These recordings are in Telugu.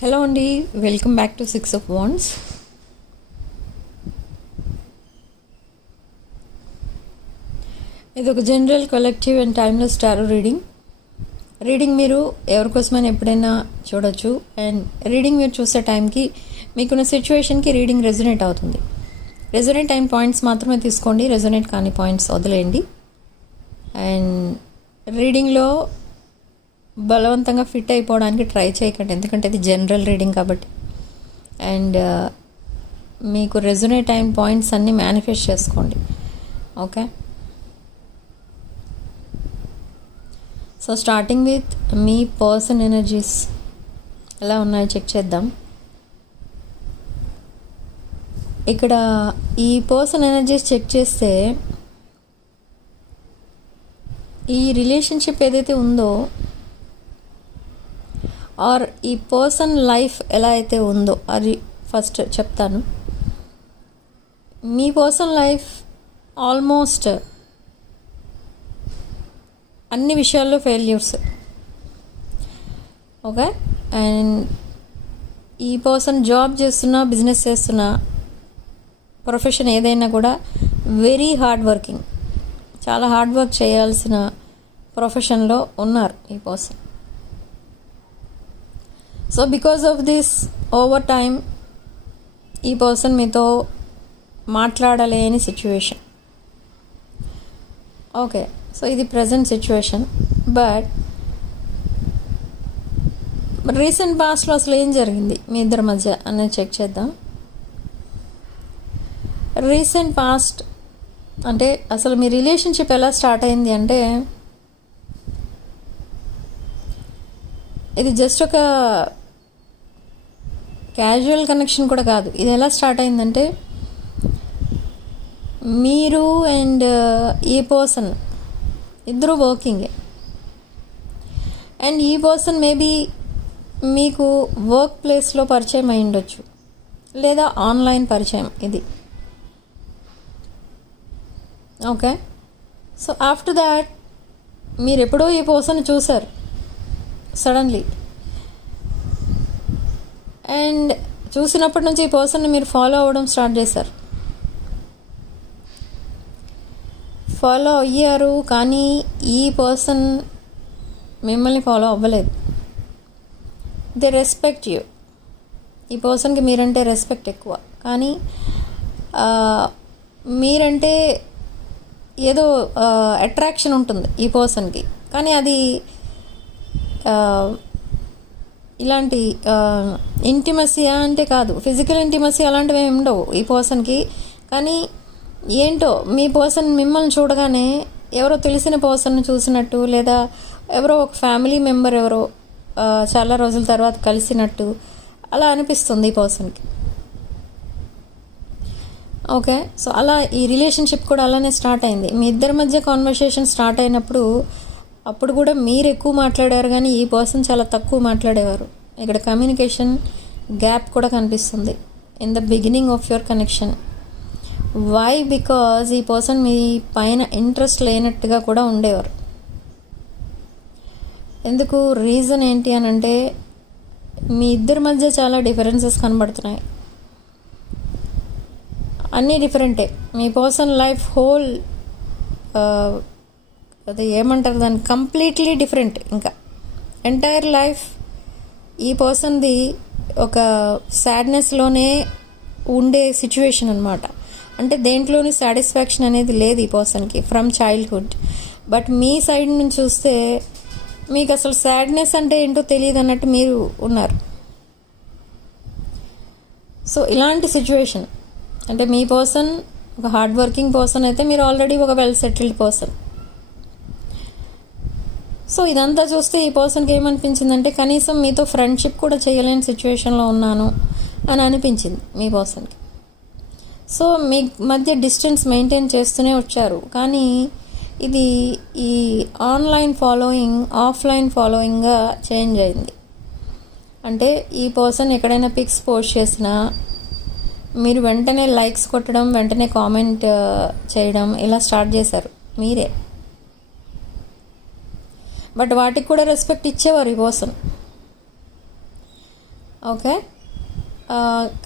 హలో అండి, welcome back to 6 of Wands. ఇది ఒక general collective and timeless tarot reading మీరు ఎవరికోసమైనా ఎప్పుడైనా చూడొచ్చు. అండ్ రీడింగ్ మీరు చూసే టైంకి మీకున్న సిచ్యువేషన్కి రీడింగ్ రెజొనేట్ అవుతుంది. రెజొనేట్ అయిన పాయింట్స్ మాత్రమే తీసుకోండి, రెజొనేట్ కాని పాయింట్స్ వదిలేయండి. అండ్ రీడింగ్లో బలవంతంగా ఫిట్ అయిపోవడానికి ట్రై చేయకండి, ఎందుకంటే ఇది జనరల్ రీడింగ్ కాబట్టి. అండ్ మీకు రెజొనేట్ అయిన పాయింట్స్ అన్నీ మేనిఫెస్ట్ చేసుకోండి. Okay, so starting with me person energies ఎలా ఉన్నాయో చెక్ చేద్దాం. ఇక్కడ ఈ పర్సన్ ఎనర్జీస్ చెక్ చేస్తే ఈ రిలేషన్షిప్ ఏదైతే ఉందో ఆర్ ఈ పర్సన్ లైఫ్ ఎలా అయితే ఉందో అది ఫస్ట్ చెప్తాను. మీ పర్సన్ లైఫ్ ఆల్మోస్ట్ అన్ని విషయాల్లో ఫెయిల్యూర్స్. ఓకే, అండ్ ఈ పర్సన్ జాబ్ చేస్తున్నా, బిజినెస్ చేస్తున్నా, ప్రొఫెషన్ ఏదైనా కూడా వెరీ హార్డ్ వర్కింగ్, చాలా హార్డ్ వర్క్ చేయాల్సిన ప్రొఫెషన్లో ఉన్నారు ఈ person. So because of this over time ఈ పర్సన్ మీతో మాట్లాడలేని సిచ్యువేషన్. ఓకే, సో ఇది ప్రజెంట్ సిచ్యువేషన్. బట్ రీసెంట్ పాస్ట్లో అసలు ఏం జరిగింది మీ ఇద్దరి మధ్య అనేది చెక్ చేద్దాం. రీసెంట్ పాస్ట్ అంటే అసలు మీ రిలేషన్షిప్ ఎలా స్టార్ట్ అయింది అంటే, ఇది జస్ట్ ఒక క్యాజువల్ కనెక్షన్ కూడా కాదు. ఇది ఎలా స్టార్ట్ అయిందంటే, మీరు అండ్ ఈ పర్సన్ ఇద్దరు వర్కింగే. అండ్ ఈ పర్సన్ మేబీ మీకు వర్క్ ప్లేస్లో పరిచయం అయి ఉండొచ్చు, లేదా ఆన్లైన్ పరిచయం ఇది. ఓకే, సో ఆఫ్టర్ దాట్ మీరు ఎప్పుడో ఈ పర్సన్ చూసారు సడన్లీ. అండ్ చూసినప్పటి నుంచి ఈ పర్సన్ని మీరు ఫాలో అవ్వడం స్టార్ట్ చేశారు. ఫాలో అయ్యారు, కానీ ఈ పర్సన్ మిమ్మల్ని ఫాలో అవ్వలేదు. They respect you. ఈ పర్సన్కి మీరంటే రెస్పెక్ట్ ఎక్కువ, కానీ మీరంటే ఏదో అట్రాక్షన్ ఉంటుంది ఈ పర్సన్కి. కానీ అది ఇలాంటి ఇంటిమసీ అంటే కాదు, ఫిజికల్ ఇంటిమసీ అలాంటివి ఏమి ఉండవు ఈ పర్సన్కి. కానీ ఏంటో మీ పర్సన్ మిమ్మల్ని చూడగానే ఎవరో తెలిసిన పర్సన్ని చూసినట్టు, లేదా ఎవరో ఒక ఫ్యామిలీ మెంబర్ ఎవరో చాలా రోజుల తర్వాత కలిసినట్టు అలా అనిపిస్తుంది ఈ పర్సన్కి. ఓకే, సో అలా ఈ రిలేషన్షిప్ కూడా అలానే స్టార్ట్ అయింది. మీ ఇద్దరి మధ్య కాన్వర్సేషన్ స్టార్ట్ అయినప్పుడు అప్పుడు కూడా మీరు ఎక్కువ మాట్లాడారు, కానీ ఈ పర్సన్ చాలా తక్కువ మాట్లాడేవారు. ఇక్కడ కమ్యూనికేషన్ గ్యాప్ కూడా కనిపిస్తుంది in the beginning of your connection. Why? Because ఈ పర్సన్ మీ పైన ఇంట్రెస్ట్ లేనట్టుగా కూడా ఉండేవారు. ఎందుకు? రీజన్ ఏంటి అని అంటే, మీ ఇద్దరి మధ్య చాలా డిఫరెన్సెస్ కనబడుతున్నాయి. అన్నీ డిఫరెంటే. మీ పర్సన్ లైఫ్ హోల్ అది ఏమంటారు దాన్ని, కంప్లీట్లీ డిఫరెంట్. ఇంకా ఎంటైర్ లైఫ్ ఈ పర్సన్ది ఒక సాడ్నెస్లోనే ఉండే సిచ్యువేషన్ అనమాట. అంటే దేంట్లోని సాటిస్ఫాక్షన్ అనేది లేదు ఈ పర్సన్కి from childhood. But me side నుంచి చూస్తే మీకు అసలు సాడ్నెస్ అంటే ఏంటో తెలియదు అన్నట్టు మీరు ఉన్నారు. సో ఇలాంటి సిచ్యువేషన్ అంటే, మీ పర్సన్ ఒక హార్డ్ వర్కింగ్ పర్సన్ అయితే, మీరు ఆల్రెడీ ఒక వెల్ సెటిల్డ్ పర్సన్. సో ఇదంతా చూస్తే ఈ పర్సన్కి ఏమనిపించిందంటే, కనీసం మీతో ఫ్రెండ్షిప్ కూడా చేయలేని సిచ్యువేషన్లో ఉన్నాను అని అనిపించింది మీ పర్సన్కి. సో మీ మధ్య డిస్టెన్స్ మెయింటైన్ చేస్తూనే వచ్చారు, కానీ ఇది ఈ ఆన్లైన్ ఫాలోయింగ్ ఆఫ్లైన్ ఫాలోయింగ్గా చేంజ్ అయింది. అంటే ఈ పర్సన్ ఎక్కడైనా పిక్స్ పోస్ట్ చేసినా మీరు వెంటనే లైక్స్ కొట్టడం, వెంటనే కామెంట్ చేయడం ఇలా స్టార్ట్ చేశారు మీరే. బట్ వాటికి కూడా రెస్పెక్ట్ ఇచ్చేవారు ఈ పర్సన్. ఓకే.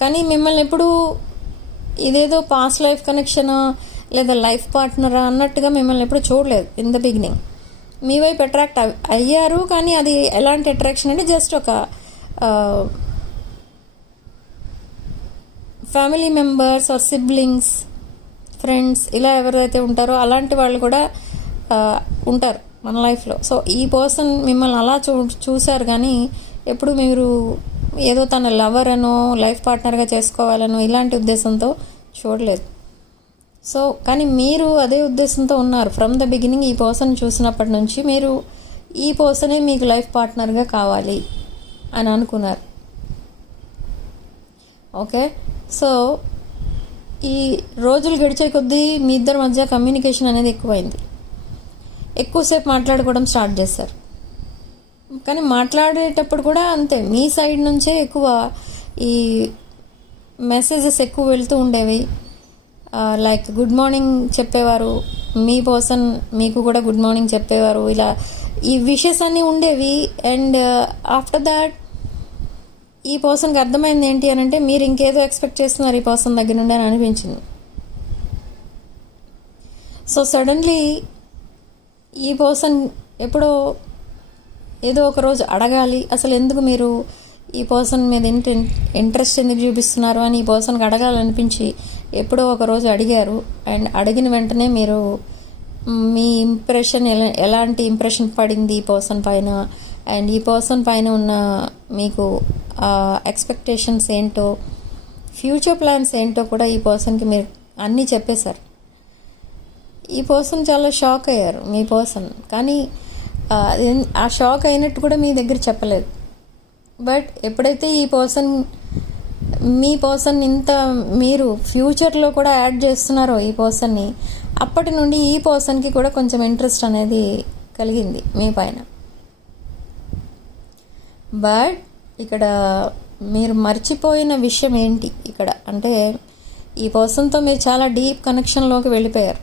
కానీ మిమ్మల్ని ఎప్పుడు ఇదేదో పాస్ట్ లైఫ్ కనెక్షనా లేదా లైఫ్ పార్ట్నరా అన్నట్టుగా మిమ్మల్ని ఎప్పుడు చూడలేదు ఇన్ ద బిగినింగ్. మీ వైపు అట్రాక్ట్ అయ్యారు, కానీ అది ఎలాంటి అట్రాక్షన్ అంటే జస్ట్ ఒక family members or siblings, friends ఇలా ఎవరైతే ఉంటారో అలాంటి వాళ్ళు కూడా ఉంటారు మన లైఫ్లో. సో ఈ పర్సన్ మిమ్మల్ని అలా చూశారు, కానీ ఎప్పుడు మీరు ఏదో తన లవర్ అనో లైఫ్ పార్ట్నర్గా చేసుకోవాలనో ఇలాంటి ఉద్దేశంతో చూడలేదు. సో కానీ మీరు అదే ఉద్దేశంతో ఉన్నారు ఫ్రమ్ ద బిగినింగ్. ఈ పర్సన్ చూసినప్పటి నుంచి మీరు ఈ పర్సనే మీకు లైఫ్ పార్ట్నర్గా కావాలి అని అనుకున్నారు. ఓకే. సో ఈ రోజులు గడిచే కొద్దీ మీ ఇద్దరి మధ్య కమ్యూనికేషన్ అనేది ఎక్కువైంది. ఎక్కువసేపు మాట్లాడుకోవడం స్టార్ట్ చేశారు. కానీ మాట్లాడేటప్పుడు కూడా అంతే, మీ సైడ్ నుంచే ఎక్కువ ఈ మెసేజెస్ ఎక్కువ వెళ్తూ ఉండేవి. లైక్ గుడ్ మార్నింగ్ చెప్పేవారు, మీ పర్సన్ మీకు కూడా గుడ్ మార్నింగ్ చెప్పేవారు. ఇలా ఈ విషెస్ అన్నీ ఉండేవి. అండ్ ఆఫ్టర్ దాట్ ఈ పర్సన్కి అర్థమైంది ఏంటి అని అంటే మీరు ఇంకేదో ఎక్స్పెక్ట్ చేస్తున్నారు ఈ పర్సన్ దగ్గర నుండి అని అనిపించింది. సో సడన్లీ ఈ పర్సన్ ఎప్పుడో ఏదో ఒక రోజు అడగాలి, అసలు ఎందుకు మీరు ఈ పర్సన్ మీద ఇంట్రెస్ట్ ఎందుకు చూపిస్తున్నారు అని ఈ పర్సన్కి అడగాలనిపించి ఎప్పుడో ఒక రోజు అడిగారు. అండ్ అడిగిన వెంటనే మీరు మీ ఇంప్రెషన్ ఎలాంటి ఇంప్రెషన్ పడింది ఈ పర్సన్ పైన, అండ్ ఈ పర్సన్ పైన ఉన్న మీకు ఎక్స్పెక్టేషన్స్ ఏంటో, ఫ్యూచర్ ప్లాన్స్ ఏంటో కూడా ఈ పర్సన్కి మీరు అన్నీ చెప్పేశారు. ఈ పర్సన్ చాలా షాక్ అయ్యారు మీ పర్సన్, కానీ ఆ షాక్ అయినట్టు కూడా మీ దగ్గర చెప్పలేదు. బట్ ఎప్పుడైతే మీ పర్సన్ ఇంత మీరు ఫ్యూచర్లో కూడా యాడ్ చేస్తున్నారో ఈ పర్సన్ని, అప్పటి నుండి ఈ పర్సన్కి కూడా కొంచెం ఇంట్రెస్ట్ అనేది కలిగింది మీ పైన. బట్ ఇక్కడ మీరు మర్చిపోయిన విషయం ఏంటి ఇక్కడ అంటే, ఈ పర్సన్తో మీరు చాలా డీప్ కనెక్షన్లోకి వెళ్ళిపోయారు.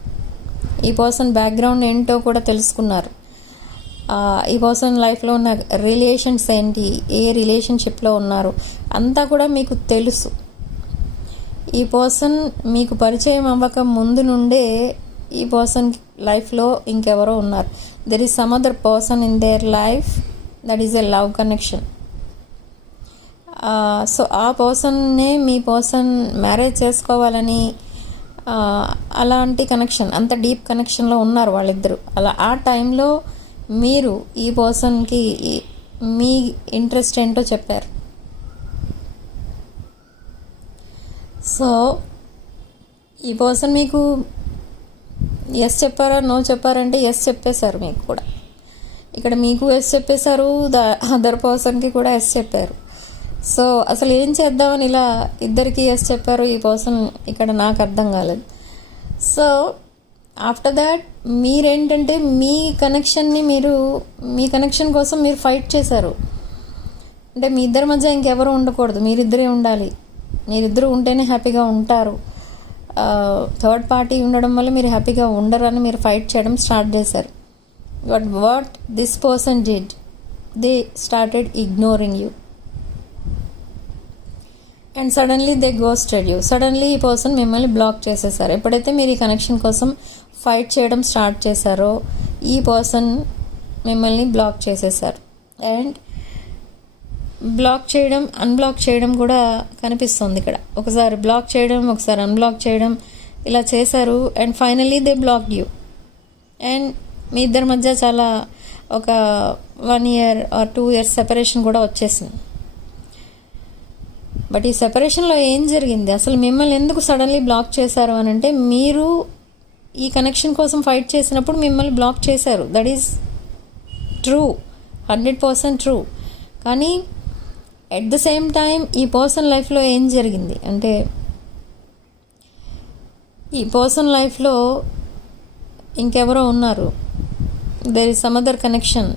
ఈ పర్సన్ బ్యాక్గ్రౌండ్ ఏంటో కూడా తెలుసుకున్నారు. ఈ పర్సన్ లైఫ్లో ఉన్న రిలేషన్స్ ఏంటి, ఏ రిలేషన్షిప్లో ఉన్నారు అంతా కూడా మీకు తెలుసు. ఈ పర్సన్ మీకు పరిచయం అవ్వక ముందు నుండే ఈ పర్సన్ లైఫ్లో ఇంకెవరో ఉన్నారు. There is some other person in their life, that is a love connection. So ఆ పర్సన్నే మీ పర్సన్ మ్యారేజ్ చేసుకోవాలని అలాంటి కనెక్షన్, అంత డీప్ కనెక్షన్లో ఉన్నారు వాళ్ళిద్దరూ. అలా ఆ టైంలో మీరు ఈ పర్సన్కి మీ ఇంట్రెస్ట్ ఏంటో చెప్పారు. సో ఈ పర్సన్ మీకు ఎస్ చెప్పారా నో చెప్పారంటే ఎస్ చెప్పేశారు మీకు కూడా. ఇక్కడ మీకు ఎస్ చెప్పేశారు, అదర్ పర్సన్కి కూడా ఎస్ చెప్పారు. సో అసలు ఏం చేద్దామని ఇలా ఇద్దరికి ఎస్ చెప్పారు ఈ పర్సన్ ఇక్కడ నాకు అర్థం కాలేదు. సో ఆఫ్టర్ దాట్ మీరేంటంటే మీ కనెక్షన్ కోసం మీరు ఫైట్ చేశారు. అంటే మీ ఇద్దరి మధ్య ఇంకెవరు ఉండకూడదు, మీరిద్దరే ఉండాలి, మీరిద్దరూ ఉంటేనే హ్యాపీగా ఉంటారు. థర్డ్ పార్టీ ఉండడం వల్ల మీరు హ్యాపీగా ఉండరని మీరు ఫైట్ చేయడం స్టార్ట్ చేశారు. But what this person did, they started ignoring you and suddenly they ghosted you. Suddenly ఈ పర్సన్ మిమ్మల్ని బ్లాక్ చేసేసారు. ఎప్పుడైతే మీరు ఈ కనెక్షన్ కోసం ఫైట్ చేయడం స్టార్ట్ చేశారో ఈ పర్సన్ మిమ్మల్ని బ్లాక్ చేసేసారు. అండ్ బ్లాక్ చేయడం అన్బ్లాక్ చేయడం కూడా కనిపిస్తుంది ఇక్కడ. ఒకసారి బ్లాక్ చేయడం, ఒకసారి అన్బ్లాక్ చేయడం ఇలా చేశారు. And finally they blocked you. And మీ ఇద్దరి మధ్య చాలా ఒక 1 year or 2 years సెపరేషన్ కూడా వచ్చేసింది. బట్ ఈ సెపరేషన్లో ఏం జరిగింది, అసలు మిమ్మల్ని ఎందుకు సడన్లీ బ్లాక్ చేశారు అని అంటే, మీరు ఈ కనెక్షన్ కోసం ఫైట్ చేసినప్పుడు మిమ్మల్ని బ్లాక్ చేశారు. That is true, 100% true. కానీ ఎట్ ద సేమ్ టైం ఈ పర్సన్ లైఫ్లో ఏం జరిగింది అంటే, ఈ పర్సన్ లైఫ్లో ఇంకెవరో ఉన్నారు. There is some other connection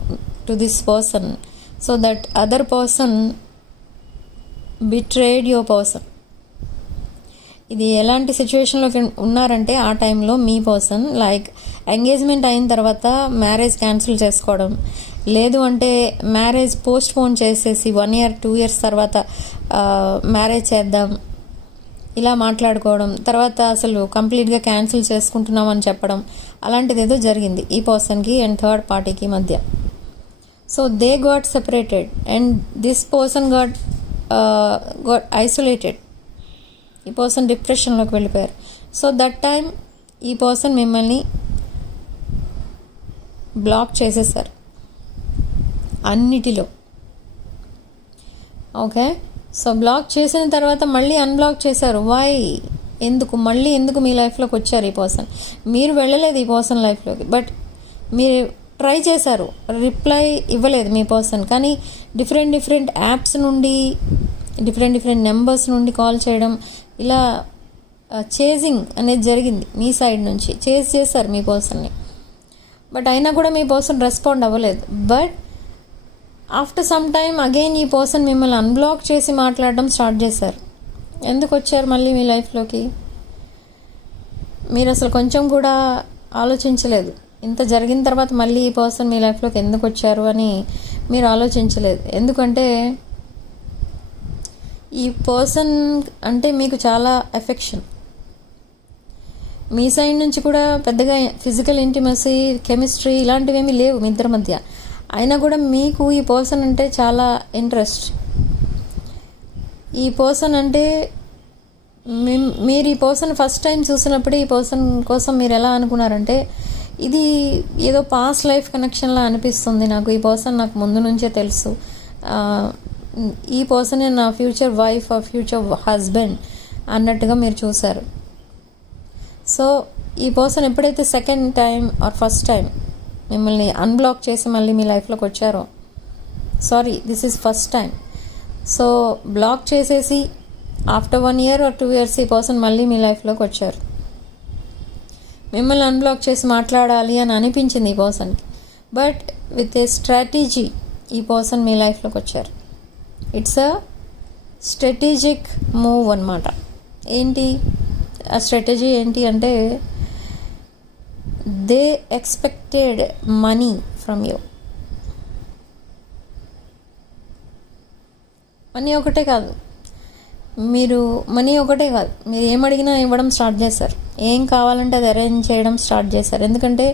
to this person. So that other person betrayed your person. ఇది ఎలాంటి సిచ్యువేషన్లోకి ఉన్నారంటే, ఆ టైంలో మీ పర్సన్ లైక్ ఎంగేజ్మెంట్ అయిన తర్వాత మ్యారేజ్ క్యాన్సిల్ చేసుకోవడం, లేదు అంటే మ్యారేజ్ పోస్ట్ పోన్ చేసేసి 1 year 2 years తర్వాత మ్యారేజ్ చేద్దాం ఇలా మాట్లాడుకోవడం, తర్వాత అసలు కంప్లీట్గా క్యాన్సిల్ చేసుకుంటున్నాం అని చెప్పడం, అలాంటిది ఏదో జరిగింది ఈ పర్సన్కి అండ్ థర్డ్ పార్టీకి మధ్య. So they got separated and this person got isolated. ఈ పర్సన్ డిప్రెషన్లోకి వెళ్ళిపోయారు. సో దట్ టైం ఈ పర్సన్ మిమ్మల్ని బ్లాక్ చేసేసారు అన్నిటిలో. ఓకే, సో బ్లాక్ చేసిన తర్వాత మళ్ళీ అన్బ్లాక్ చేశారు. వై? ఎందుకు మీ లైఫ్లోకి వచ్చారు ఈ పర్సన్? మీరు వెళ్ళలేదు ఈ పర్సన్ లైఫ్లోకి, బట్ మీరు ట్రై చేశారు, రిప్లై ఇవ్వలేదు మీ పర్సన్. కానీ డిఫరెంట్ యాప్స్ నుండి డిఫరెంట్ నెంబర్స్ నుండి కాల్ చేయడం, ఇలా చేజింగ్ అనేది జరిగింది. మీ సైడ్ నుంచి చేజ్ చేశారు మీ పర్సన్ని, బట్ అయినా కూడా మీ పర్సన్ రెస్పాండ్ అవ్వలేదు. But after some time again ఈ పర్సన్ మిమ్మల్ని అన్బ్లాక్ చేసి మాట్లాడడం స్టార్ట్ చేశారు. ఎందుకు వచ్చారు మళ్ళీ మీ లైఫ్లోకి? మీరు అసలు కొంచెం కూడా ఆలోచించలేదు. ఇంత జరిగిన తర్వాత మళ్ళీ ఈ పర్సన్ మీ లైఫ్లోకి ఎందుకు వచ్చారు అని మీరు ఆలోచించలేదు. ఎందుకంటే ఈ పర్సన్ అంటే మీకు చాలా ఎఫెక్షన్. మీ సైడ్ నుంచి కూడా పెద్దగా ఫిజికల్ ఇంటిమసీ, కెమిస్ట్రీ ఇలాంటివి ఏమీ లేవు మీ ఇద్దరి మధ్య. అయినా కూడా మీకు ఈ పర్సన్ అంటే చాలా ఇంట్రెస్ట్. ఈ పర్సన్ అంటే మీరు ఈ పర్సన్ ఫస్ట్ టైం చూసినప్పుడు ఈ పర్సన్ కోసం మీరు ఎలా అనుకున్నారంటే, ఇది ఏదో పాస్ట్ లైఫ్ కనెక్షన్లా అనిపిస్తుంది నాకు. ఈ పర్సన్ నాకు ముందు నుంచే తెలుసు, ఈ పర్సనే నా future wife or future husband అన్నట్టుగా మీరు చూశారు. సో ఈ పర్సన్ ఎప్పుడైతే second time or first time మిమ్మల్ని అన్బ్లాక్ చేసి మళ్ళీ మీ లైఫ్లోకి వచ్చారో, sorry this is first time. So block చేసేసి ఆఫ్టర్ 1 year or 2 years ఈ పర్సన్ మళ్ళీ మీ లైఫ్లోకి వచ్చారు. మిమ్మల్ని అన్బ్లాక్ చేసి మాట్లాడాలి అని అనిపించింది ఈ పర్సన్కి, బట్ విత్ ఏ స్ట్రాటజీ ఈ పర్సన్ మీ లైఫ్లోకి వచ్చారు. ఇట్స్ అ స్ట్రాటజిక్ మూవ్ అన్నమాట. ఏంటి ఆ స్ట్రాటజీ ఏంటి అంటే, they expected money from you. Money ఒకటే కాదు, మీరు ఏమడిగినా ఇవ్వడం స్టార్ట్ చేశారు. ఏం కావాలంటే అది అరేంజ్ చేయడం స్టార్ట్ చేశారు. ఎందుకంటే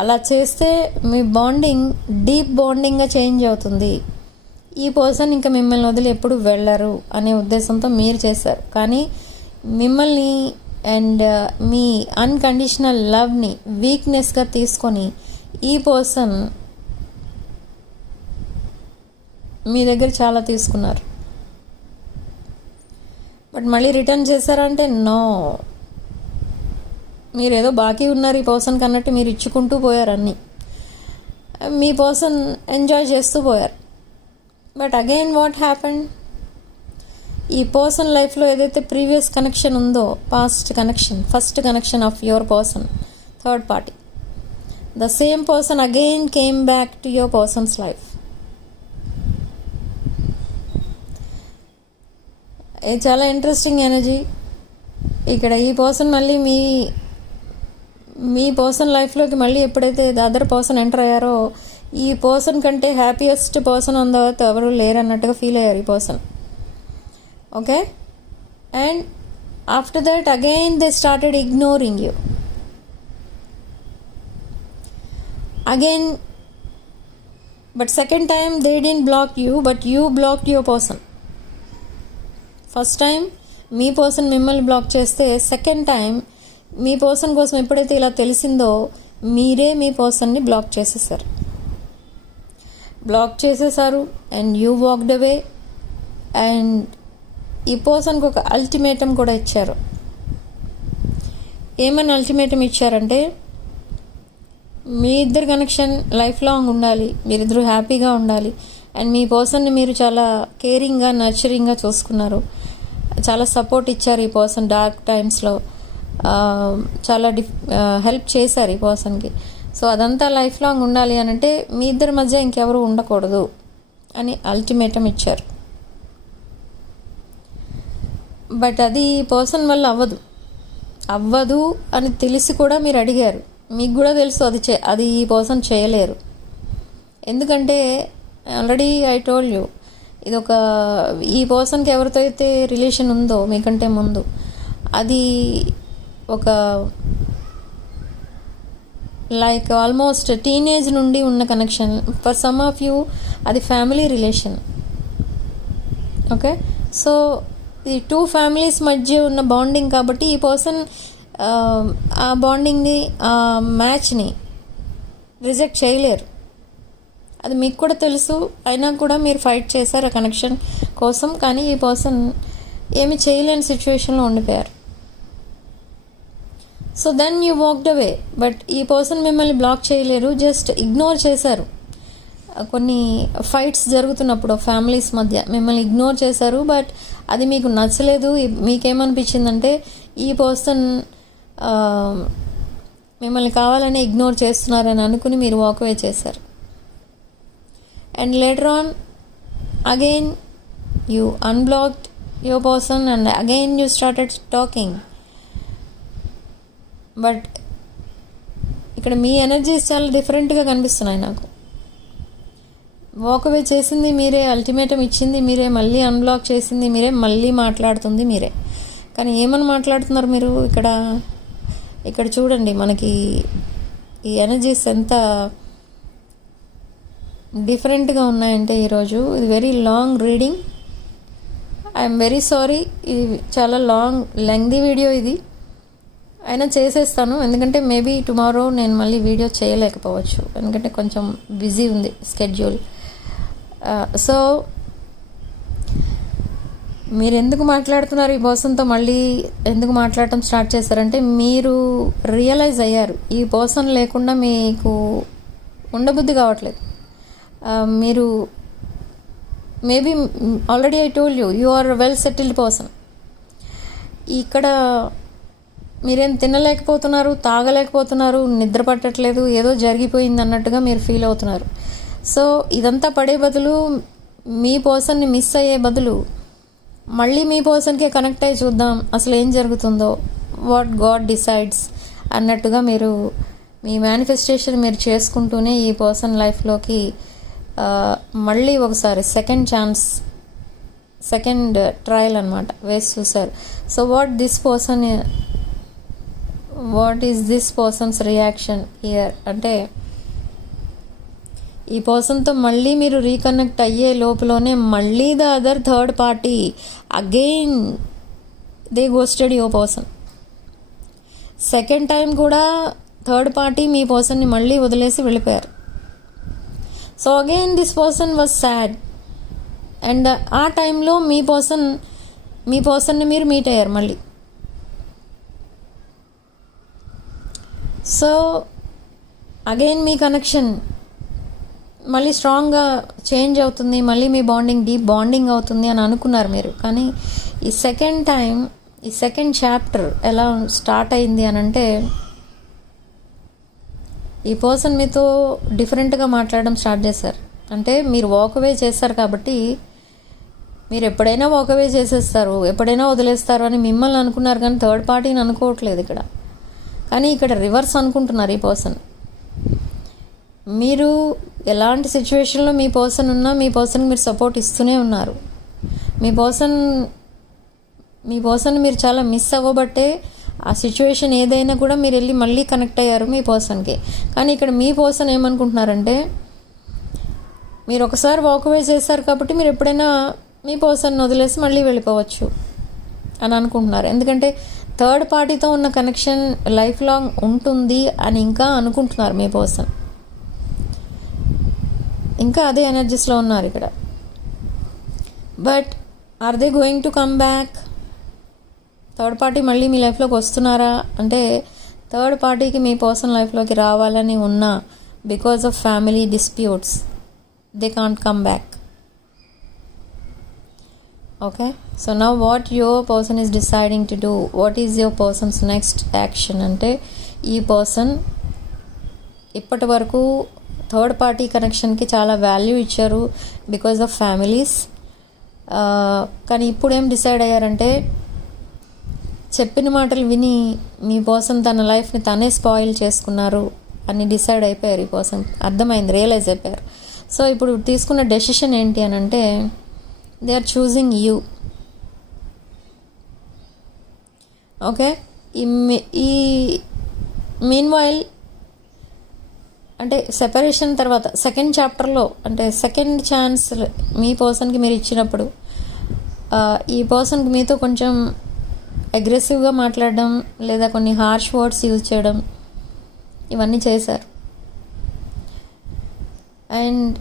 అలా చేస్తే మీ బాండింగ్ డీప్ బాండింగ్గా చేంజ్ అవుతుంది. ఈ పర్సన్ ఇంకా మిమ్మల్ని వదిలి ఎప్పుడు వెళ్ళరు అనే ఉద్దేశంతో మీరు చేశారు. కానీ మిమ్మల్ని అండ్ మీ అన్కండిషనల్ లవ్ని వీక్నెస్గా తీసుకొని ఈ పర్సన్ మీ దగ్గర చాలా తీసుకున్నారు. బట్ మళ్ళీ రిటర్న్ చేశారంటే నో, మీరు ఏదో బాకీ ఉన్నారు ఈ పర్సన్కి అన్నట్టు మీరు ఇచ్చుకుంటూ పోయారు అన్నీ. మీ పర్సన్ ఎంజాయ్ చేస్తూ పోయారు. బట్ అగైన్ వాట్ హ్యాపెండ్, ఈ పర్సన్ లైఫ్లో ఏదైతే ప్రీవియస్ కనెక్షన్ ఉందో, past connection, first connection of your person, third party, the same person again came back to your persons life. ఇది చాలా ఇంట్రెస్టింగ్ ఎనర్జీ. ఇక్కడ ఈ పర్సన్ మళ్ళీ మీ పర్సన్ లైఫ్లోకి మళ్ళీ ఎప్పుడైతే ద అదర్ పర్సన్ ఎంటర్ అయ్యారో, ఈ పర్సన్ కంటే happiest person on the earth ఎవరు లేరు అన్నట్టుగా ఫీల్ అయ్యారు ఈ person. Okay, and after that again they started ignoring you again. But second time they didn't block you, but you blocked your person. First time మీ పర్సన్ మిమ్మల్ని బ్లాక్ చేస్తే, సెకండ్ టైం మీ పర్సన్ కోసం ఎప్పుడైతే ఇలా తెలిసిందో మీరే మీ పర్సన్ని బ్లాక్ చేసేసారు and you walked away. And ఈ పర్సన్కి ఒక అల్టిమేటం కూడా ఇచ్చారు. ఏమని అల్టిమేటం ఇచ్చారంటే, మీ ఇద్దరు కనెక్షన్ లైఫ్ లాంగ్ ఉండాలి, మీరిద్దరూ హ్యాపీగా ఉండాలి. అండ్ మీ పర్సన్ని మీరు చాలా కేరింగ్గా నర్చరింగ్గా చూసుకున్నారు, చాలా సపోర్ట్ ఇచ్చారు ఈ పర్సన్. డార్క్ టైమ్స్లో చాలా హెల్ప్ చేశారు ఈ పర్సన్కి. సో అదంతా లైఫ్ లాంగ్ ఉండాలి అని అంటే మీ ఇద్దరి మధ్య ఇంకెవరు ఉండకూడదు అని అల్టిమేటం ఇచ్చారు. బట్ అది పర్సన్ వల్ల అవ్వదు అని తెలిసి కూడా మీరు అడిగారు. మీకు కూడా తెలుసు అది ఈ పర్సన్ చేయలేరు. ఎందుకంటే ఆల్రెడీ ఐ టోల్ యూ, ఇది ఒక ఈ పర్సన్కి ఎవరితో అయితే రిలేషన్ ఉందో మీకంటే ముందు, అది ఒక లైక్ ఆల్మోస్ట్ టీనేజ్ నుండి ఉన్న connection. For some of you అది ఫ్యామిలీ రిలేషన్. ఓకే, సో ఈ టూ ఫ్యామిలీస్ మధ్య ఉన్న బాండింగ్ కాబట్టి ఈ పర్సన్ ఆ బాండింగ్ని, ఆ మ్యాచ్ని రిజెక్ట్ చేయలేరు. అది మీకు కూడా తెలుసు, అయినా కూడా మీరు ఫైట్ చేశారు ఆ కనెక్షన్ కోసం. కానీ ఈ పర్సన్ ఏమి చేయలేని సిచ్యువేషన్లో ఉండిపోయారు. So then you walked away. But ఈ పర్సన్ మిమ్మల్ని బ్లాక్ చేయలేరు, జస్ట్ ఇగ్నోర్ చేశారు. కొన్ని ఫైట్స్ జరుగుతున్నప్పుడు ఫ్యామిలీస్ మధ్య మిమ్మల్ని ఇగ్నోర్ చేశారు. బట్ అది మీకు నచ్చలేదు. మీకేమనిపించిందంటే ఈ పర్సన్ మిమ్మల్ని కావాలని ఇగ్నోర్ చేస్తున్నారని అనుకుని మీరు వాక్అవే చేశారు. And later on again you unblocked your person and again you started talking. But ఇక్కడ మీ ఎనర్జీస్ చాలా డిఫరెంట్గా కనిపిస్తున్నాయి నాకు. వాక్అవే చేసింది మీరే, అల్టిమేటం ఇచ్చింది మీరే, మళ్ళీ అన్బ్లాక్ చేసింది మీరే, మళ్ళీ మాట్లాడుతుంది మీరే. కానీ ఏమని మాట్లాడుతున్నారు మీరు? ఇక్కడ చూడండి, మనకి ఈ ఎనర్జీస్ ఎంత డిఫరెంట్గా ఉన్నాయంటే ఈరోజు ఇది very long reading. I'm very sorry, ఇది చాలా లెంగ్దీ వీడియో ఇది. అయినా చేసేస్తాను, ఎందుకంటే మేబీ టుమారో నేను మళ్ళీ వీడియో చేయలేకపోవచ్చు, ఎందుకంటే కొంచెం బిజీ ఉంది స్కెడ్యూల్. సో మీరు ఎందుకు మాట్లాడుతున్నారు ఈ పర్సన్తో, మళ్ళీ ఎందుకు మాట్లాడటం స్టార్ట్ చేశారంటే మీరు రియలైజ్ అయ్యారు ఈ పర్సన్ లేకుండా మీకు ఉండబుద్ధి కావట్లేదు. మీరు maybe already I told you are well settled person. ఇక్కడ మీరేం తినలేకపోతున్నారు, తాగలేకపోతున్నారు, నిద్ర పట్టట్లేదు, ఏదో జరిగిపోయింది అన్నట్టుగా మీరు ఫీల్ అవుతున్నారు. సో ఇదంతా పడే బదులు, మీ పర్సన్ని మిస్ అయ్యే బదులు మళ్ళీ మీ పర్సన్కే కనెక్ట్ అయ్యి చూద్దాం అసలు ఏం జరుగుతుందో, వాట్ గాడ్ డిసైడ్స్ అన్నట్టుగా మీరు మీ మేనిఫెస్టేషన్ మీరు చేసుకుంటూనే ఈ పర్సన్ లైఫ్లోకి మళ్ళీ ఒకసారి సెకండ్ ఛాన్స్, సెకండ్ ట్రయల్ అనమాట వేసి చూసారు. So what is this person's reaction here అంటే, ఈ పర్సన్తో మళ్ళీ మీరు రీకనెక్ట్ అయ్యే లోపలనే మళ్ళీ the other third party again they ghosted your person. Second time కూడా థర్డ్ పార్టీ మీ పర్సన్ని మళ్ళీ వదిలేసి వెళ్ళిపోయారు. So again this person was sad. And ఆ టైంలో మీ పర్సన్ని మీరు మీట్ అయ్యారు మళ్ళీ. సో అగైన్ మీ కనెక్షన్ మళ్ళీ స్ట్రాంగ్గా చేంజ్ అవుతుంది, మళ్ళీ మీ బాండింగ్ డీప్ బాండింగ్ అవుతుంది అని అనుకున్నారు మీరు. కానీ ఈ సెకండ్ చాప్టర్ ఎలా స్టార్ట్ అయింది అని అంటే, ఈ పర్సన్ మీతో డిఫరెంట్గా మాట్లాడడం స్టార్ట్ చేశారు. అంటే మీరు వాక్అవే చేస్తారు కాబట్టి, మీరు ఎప్పుడైనా వాక్అవే చేసేస్తారు, ఎప్పుడైనా వదిలేస్తారు అని మిమ్మల్ని అనుకున్నారు, కానీ థర్డ్ పార్టీని అనుకోవట్లేదు ఇక్కడ. కానీ ఇక్కడ రివర్స్ అనుకుంటున్నారు ఈ పర్సన్. మీరు ఎలాంటి సిచ్యువేషన్లో మీ పర్సన్ ఉన్నా మీ పర్సన్కి మీరు సపోర్ట్ ఇస్తూనే ఉన్నారు. మీ పర్సన్ మీరు చాలా మిస్ అవ్వబట్టే ఆ సిచ్యువేషన్ ఏదైనా కూడా మీరు వెళ్ళి మళ్ళీ కనెక్ట్ అయ్యారు మీ పర్సన్కి. కానీ ఇక్కడ మీ పర్సన్ ఏమనుకుంటున్నారంటే, మీరు ఒకసారి వాక్అవే చేశారు కాబట్టి మీరు ఎప్పుడైనా మీ పర్సన్ వదిలేసి మళ్ళీ వెళ్ళిపోవచ్చు అని అనుకుంటున్నారు. ఎందుకంటే థర్డ్ పార్టీతో ఉన్న కనెక్షన్ లైఫ్ లాంగ్ ఉంటుంది అని ఇంకా అనుకుంటున్నారు మీ పర్సన్. ఇంకా అదే ఎనర్జీస్లో ఉన్నారు ఇక్కడ. But are they going to come back? Third party మళ్ళీ మీ లైఫ్లోకి వస్తున్నారా అంటే, థర్డ్ పార్టీకి మీ పర్సన్ లైఫ్లోకి రావాలని ఉన్నా because of family disputes they can't come back. Okay, so now what your person is deciding to do, what is your persons next action అంటే, ఈ పర్సన్ ఇప్పటి వరకు థర్డ్ పార్టీ కనెక్షన్కి చాలా వాల్యూ ఇచ్చారు బికాజ్ ఆఫ్ ఫ్యామిలీస్. కానీ ఇప్పుడు ఏం డిసైడ్ అయ్యారంటే, చెప్పిన మాటలు విని మీ పర్సన్ తన లైఫ్ని తనే స్పాయిల్ చేసుకున్నారు అని డిసైడ్ అయిపోయారు. ఈ పర్సన్ అర్థమైంది, రియలైజ్ అయిపోయారు. సో ఇప్పుడు తీసుకున్న డెసిషన్ ఏంటి అని అంటే they are choosing you. Okay, ఈ మీన్వైల్ అంటే సెపరేషన్ తర్వాత సెకండ్ చాప్టర్లో అంటే సెకండ్ ఛాన్స్ మీ పర్సన్కి మీరు ఇచ్చినప్పుడు ఈ పర్సన్కి మీతో కొంచెం అగ్రెసివ్గా మాట్లాడడం లేదా కొన్ని హార్ష్ వర్డ్స్ యూజ్ చేయడం ఇవన్నీ చేశారు. అండ్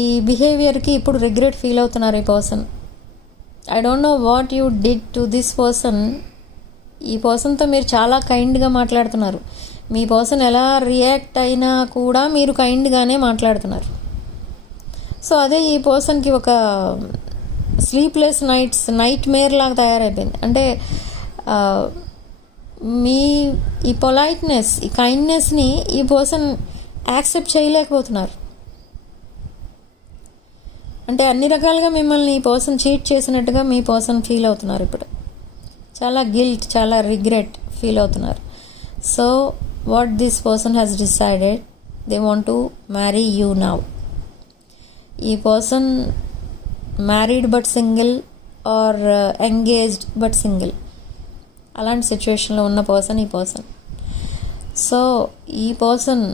ఈ బిహేవియర్కి ఇప్పుడు రిగ్రెట్ ఫీల్ అవుతున్నారు ఈ person. I don't know what you did to this person. ఈ పర్సన్తో మీరు చాలా కైండ్గా మాట్లాడుతున్నారు. మీ పర్సన్ ఎలా రియాక్ట్ అయినా కూడా మీరు కైండ్గానే మాట్లాడుతున్నారు. సో అదే ఈ పర్సన్కి ఒక స్లీప్లెస్ నైట్ మేర్ లాగా తయారైపోయింది. అంటే మీ ఈ పొలైట్నెస్, ఈ కైండ్నెస్ని ఈ పర్సన్ యాక్సెప్ట్ చేయలేకపోతున్నారు. అంటే అన్ని రకాలుగా మిమ్మల్ని ఈ పర్సన్ చీట్ చేసినట్టుగా మీ పర్సన్ ఫీల్ అవుతున్నారు. ఇప్పుడు చాలా గిల్ట్, చాలా రిగ్రెట్ ఫీల్ అవుతున్నారు. So what this person has decided, they want to marry you now. ఈ person married but single or engaged but single అలాంటి సిచ్యువేషన్లో ఉన్న పర్సన్ ఈ పర్సన్. సో ఈ పర్సన్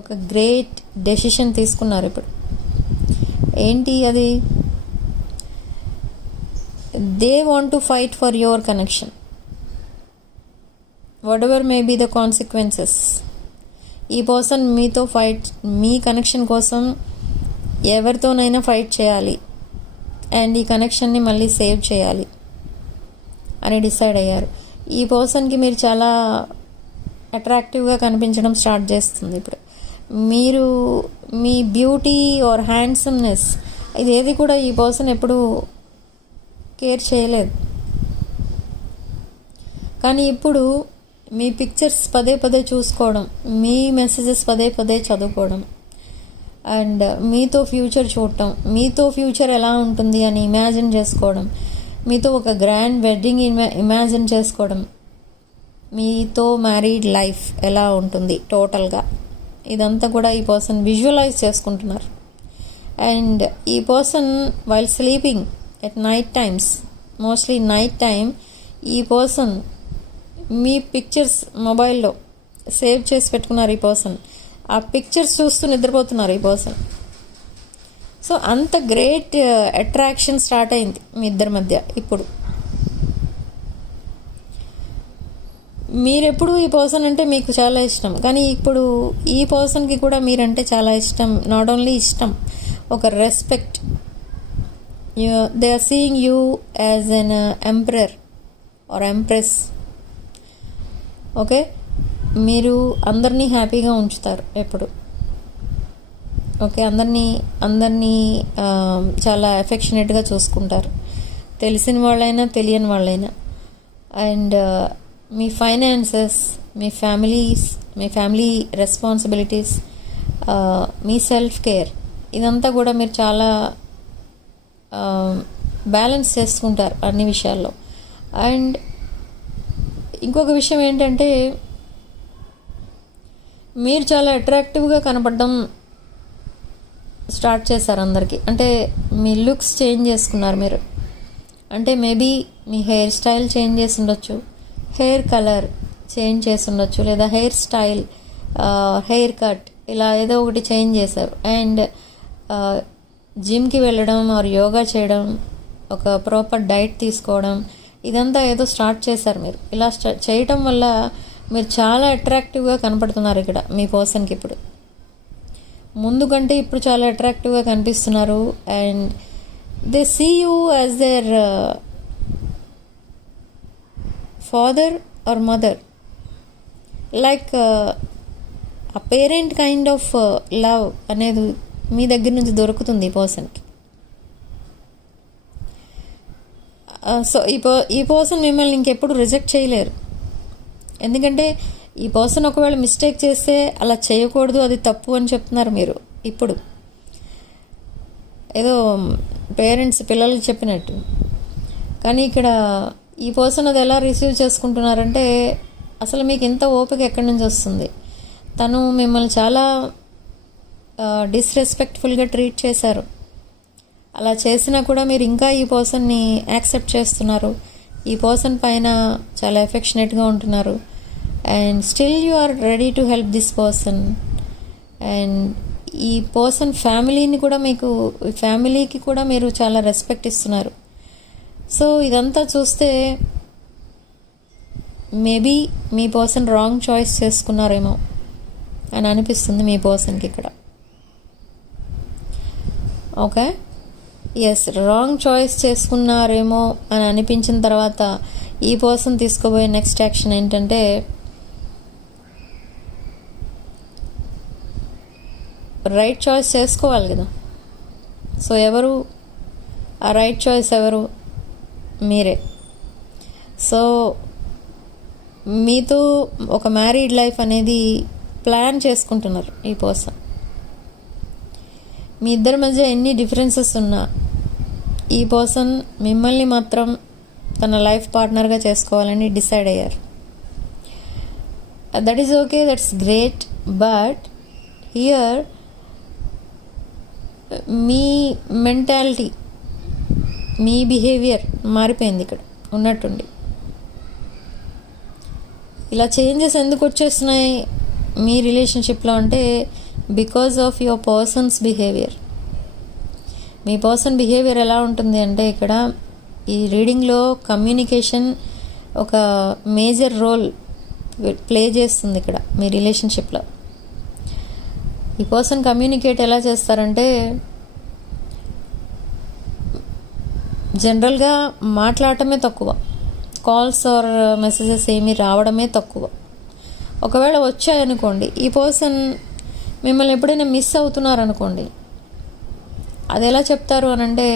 ఒక గ్రేట్ డెసిషన్ తీసుకున్నారు ఇప్పుడు. ఏంటి అది? They want to fight for your connection whatever may be the consequences. ఈ పర్సన్ మీతో ఫైట్, మీ కనెక్షన్ కోసం ఎవరితోనైనా ఫైట్ చేయాలి అండ్ ఈ కనెక్షన్ని మళ్ళీ సేవ్ చేయాలి అని డిసైడ్ అయ్యారు. ఈ పర్సన్కి మీరు చాలా అట్రాక్టివ్గా కనిపించడం స్టార్ట్ చేస్తుంది ఇప్పుడు. మీరు మీ బ్యూటీ ఆర్ హ్యాండ్సమ్నెస్ ఇదేది కూడా ఈ పర్సన్ ఎప్పుడు కేర్ చేయలేదు. కానీ ఇప్పుడు మీ పిక్చర్స్ పదే పదే చూసుకోవడం, మీ మెసేజెస్ పదే పదే చదువుకోవడం అండ్ మీతో ఫ్యూచర్ చూడటం, మీతో ఫ్యూచర్ ఎలా ఉంటుంది అని ఇమాజిన్ చేసుకోవడం, మీతో ఒక గ్రాండ్ వెడ్డింగ్ ఇమాజిన్ చేసుకోవడం, మీతో మ్యారీడ్ లైఫ్ ఎలా ఉంటుంది టోటల్గా ఇదంతా కూడా ఈ పర్సన్ విజువలైజ్ చేసుకుంటున్నారు. అండ్ ఈ person while sleeping at night times, mostly night time ఈ పర్సన్ మీ పిక్చర్స్ మొబైల్లో సేవ్ చేసి పెట్టుకున్నారు ఈ పర్సన్. ఆ పిక్చర్స్ చూస్తూ నిద్రపోతున్నారు ఈ పర్సన్. సో అంత గ్రేట్ అట్రాక్షన్ స్టార్ట్ అయింది మీ ఇద్దరి మధ్య. ఇప్పుడు మీరెప్పుడు ఈ పర్సన్ అంటే మీకు చాలా ఇష్టం, కానీ ఇప్పుడు ఈ పర్సన్కి కూడా మీరంటే చాలా ఇష్టం. నాట్ ఓన్లీ ఇష్టం, ఒక respect. They are seeing you as an emperor or empress. Okay, మీరు అందరినీ హ్యాపీగా ఉంచుతారు ఎప్పుడు. ఓకే, అందరినీ చాలా ఎఫెక్షనేట్గా చూసుకుంటారు, తెలిసిన వాళ్ళైనా తెలియని వాళ్ళైనా. And me finances, me family responsibilities, me self care ఇదంతా కూడా మీరు చాలా బ్యాలెన్స్ చేసుకుంటారు అన్ని విషయాల్లో. అండ్ ఇంకొక విషయం ఏంటంటే మీరు చాలా అట్రాక్టివ్గా కనపడడం స్టార్ట్ చేశారు అందరికీ. అంటే మీ లుక్స్ చేంజ్ చేసుకున్నారు మీరు. అంటే మేబీ మీ హెయిర్ స్టైల్ చేంజ్ చేసి ఉండొచ్చు, హెయిర్ కలర్ చేంజ్ చేసి ఉండొచ్చు, లేదా హెయిర్ స్టైల్, హెయిర్ కట్ ఇలా ఏదో ఒకటి చేంజ్ చేశారు. అండ్ జిమ్కి వెళ్ళడం ఆర్ యోగా చేయడం, ఒక ప్రాపర్ డైట్ తీసుకోవడం ఇదంతా ఏదో స్టార్ట్ చేశారు మీరు. ఇలా చేయటం వల్ల మీరు చాలా అట్రాక్టివ్గా కనపడుతున్నారు ఇక్కడ మీ పర్సన్కి. ఇప్పుడు ముందు కంటే ఇప్పుడు చాలా అట్రాక్టివ్గా కనిపిస్తున్నారు. And they see you as their father or mother, like ఆ పేరెంట్ కైండ్ ఆఫ్ లవ్ అనేది మీ దగ్గర నుంచి దొరుకుతుంది ఈ పర్సన్కి. సో ఈ పర్సన్ మిమ్మల్ని ఇంకెప్పుడు రిజెక్ట్ చేయలేరు. ఎందుకంటే ఈ పర్సన్ ఒకవేళ మిస్టేక్ చేస్తే అలా చేయకూడదు, అది తప్పు అని చెప్తున్నారు మీరు. ఇప్పుడు ఏదో పేరెంట్స్ పిల్లలకి చెప్పినట్టు. కానీ ఇక్కడ ఈ పర్సన్ అది ఎలా రిసీవ్ చేసుకుంటున్నారంటే అసలు మీకు ఇంత ఓపిక ఎక్కడి నుంచి వస్తుంది? తను మిమ్మల్ని చాలా డిస్రెస్పెక్ట్ఫుల్గా ట్రీట్ చేశారు. అలా చేసినా కూడా మీరు ఇంకా ఈ పర్సన్ని యాక్సెప్ట్ చేస్తున్నారు, ఈ పర్సన్ పైన చాలా ఎఫెక్షనేట్గా ఉంటున్నారు. And still you are ready to help this person. And ఈ పర్సన్ ఫ్యామిలీని కూడా ఫ్యామిలీకి కూడా మీరు చాలా రెస్పెక్ట్ ఇస్తున్నారు. సో ఇదంతా చూస్తే మేబీ మీ పర్సన్ రాంగ్ చాయిస్ చేసుకున్నారేమో అని అనిపిస్తుంది మీ పర్సన్కి ఇక్కడ. ఓకే, ఎస్, రాంగ్ చాయిస్ చేసుకున్నారేమో అని అనిపించిన తర్వాత ఈ పర్సన్ తీసుకోబోయే నెక్స్ట్ యాక్షన్ ఏంటంటే, రైట్ చాయిస్ చేసుకోవాలి కదా. సో ఎవరు ఆ రైట్ చాయిస్? ఎవరు? మీరే. సో మీతో ఒక మ్యారీడ్ లైఫ్ అనేది ప్లాన్ చేసుకుంటున్నారు ఈ పర్సన్. మీ ఇద్దరి మధ్య ఎన్ని డిఫరెన్సెస్ ఉన్నా ఈ పర్సన్ మిమ్మల్ని మాత్రం తన లైఫ్ పార్ట్నర్గా చేసుకోవాలని డిసైడ్ అయ్యారు. That is okay, that's great. But here me mentality, me behaviour మారిపోయింది ఇక్కడ ఉన్నట్టుండి. ఇలా చేంజెస్ ఎందుకు వచ్చేస్తున్నాయి మీ రిలేషన్షిప్లో అంటే, because of your persons behaviour. Me person behaviour ఎలా ఉంటుంది అంటే, ఇక్కడ ఈ రీడింగ్లో కమ్యూనికేషన్ ఒక మేజర్ రోల్ ప్లే చేస్తుంది ఇక్కడ మీ రిలేషన్షిప్లో. ఈ పర్సన్ కమ్యూనికేట్ ఎలా చేస్తారంటే, జనరల్గా మాట్లాడటమే తక్కువ, కాల్స్ ఆర్ మెసేజెస్ ఏమీ రావడమే తక్కువ. ఒకవేళ వచ్చాయనుకోండి, ఈ పర్సన్ మిమ్మల్ని ఎప్పుడైనా మిస్ అవుతున్నారనుకోండి, అది ఎలా చెప్తారు అనంటే,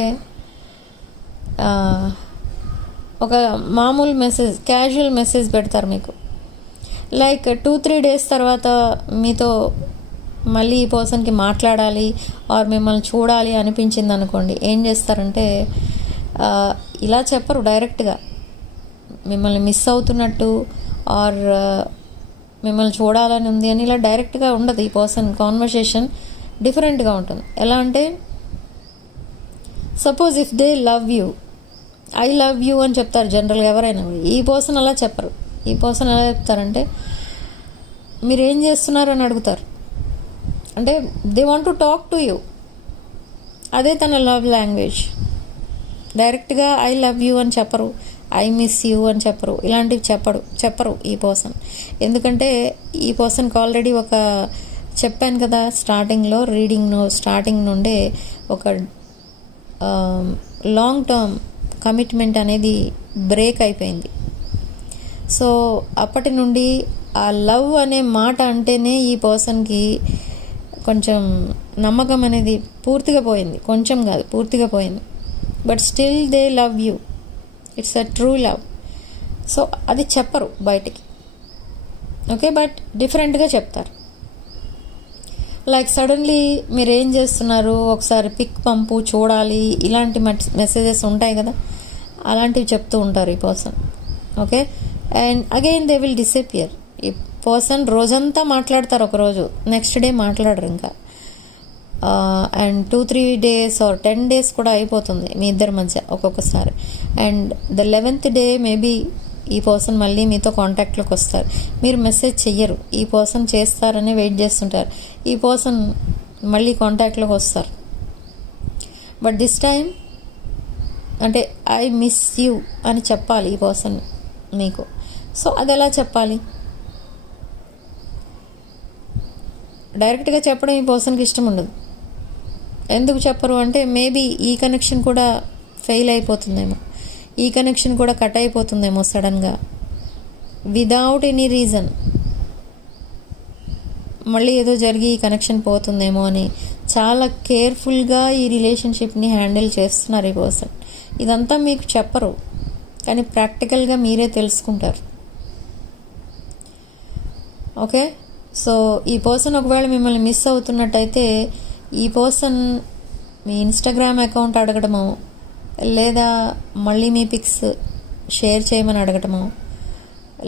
ఒక మామూలు మెసేజ్, క్యాజువల్ మెసేజ్ పెడతారు మీకు. లైక్ 2-3 డేస్ తర్వాత మీతో మళ్ళీ ఈ పర్సన్కి మాట్లాడాలి ఆర్ మిమ్మల్ని చూడాలి అనిపించింది అనుకోండి, ఏం చేస్తారంటే, ఇలా చెప్పరు డైరెక్ట్గా, మిమ్మల్ని మిస్ అవుతున్నట్టు ఆర్ మిమ్మల్ని చూడాలని ఉంది అని ఇలా డైరెక్ట్గా ఉండదు. ఈ పర్సన్ కాన్వర్సేషన్ డిఫరెంట్గా ఉంటుంది. ఎలా అంటే, suppose if they love you, I love you అని చెప్తారు జనరల్గా ఎవరైనా. ఈ పర్సన్ అలా చెప్పరు. ఈ పర్సన్ ఎలా చెప్తారంటే, మీరు ఏం చేస్తున్నారు అని అడుగుతారు. అంటే they want to talk to you. అదే తన లవ్ లాంగ్వేజ్. డైరెక్ట్గా ఐ లవ్ యూ అని చెప్పరు, ఐ మిస్ యూ అని చెప్పరు, ఇలాంటివి చెప్పరు ఈ పర్సన్. ఎందుకంటే ఈ పర్సన్కి ఆల్రెడీ చెప్పాను కదా స్టార్టింగ్లో, స్టార్టింగ్ నుండే ఒక లాంగ్ టర్మ్ కమిట్మెంట్ అనేది బ్రేక్ అయిపోయింది. సో అప్పటి నుండి ఆ లవ్ అనే మాట అంటేనే ఈ పర్సన్కి కొంచెం నమ్మకం అనేది పూర్తిగా పోయింది. కొంచెం కాదు, పూర్తిగా పోయింది. But still they love you, it's a true love. So అది చెప్పరు బయటికి, ఓకే, బట్ డిఫరెంట్గా చెప్తారు. లైక్ సడన్లీ మీరు ఏం చేస్తున్నారు, ఒకసారి పిక్ పంపు, చూడాలి, ఇలాంటి మెసేజెస్ ఉంటాయి కదా, అలాంటివి చెప్తూ ఉంటారు ఈ person. Okay, and again they will disappear. ఈ పర్సన్ రోజంతా మాట్లాడతారు, ఒకరోజు, నెక్స్ట్ డే మాట్లాడరు ఇంకా. అండ్ 2-3 days ఆర్ 10 days కూడా అయిపోతుంది మీ ఇద్దరి మధ్య ఒక్కొక్కసారి. And the 11th day maybe ఈ పర్సన్ మళ్ళీ మీతో కాంటాక్ట్లోకి వస్తారు. మీరు మెసేజ్ చెయ్యరు, ఈ పర్సన్ చేస్తారని వెయిట్ చేస్తుంటారు. ఈ పర్సన్ మళ్ళీ కాంటాక్ట్లోకి వస్తారు. బట్ దిస్ టైం అంటే ఐ మిస్ యూ అని చెప్పాలి ఈ పర్సన్ మీకు. సో అది ఎలా చెప్పాలి? డైరెక్ట్గా చెప్పడం ఈ పర్సన్కి ఇష్టం ఉండదు. ఎందుకు చెప్పరు అంటే, మేబీ ఈ కనెక్షన్ కూడా ఫెయిల్ అయిపోతుందేమో, ఈ కనెక్షన్ కూడా కట్ అయిపోతుందేమో సడన్గా, విదౌట్ ఎనీ రీజన్. మళ్ళీ ఏదో జరిగి ఈ కనెక్షన్ పోతుందేమో అని చాలా కేర్ఫుల్గా ఈ రిలేషన్షిప్ని హ్యాండిల్ చేస్తున్నారు ఈ పర్సన్. ఇదంతా మీకు చెప్పరు, కానీ ప్రాక్టికల్గా మీరే తెలుసుకుంటారు. ఓకే, సో ఈ పర్సన్ ఒకవేళ మిమ్మల్ని మిస్ అవుతున్నట్టయితే, ఈ పర్సన్ మీ ఇన్స్టాగ్రామ్ అకౌంట్ అడగడమో, లేదా మళ్ళీ మీ పిక్స్ షేర్ చేయమని అడగటమో,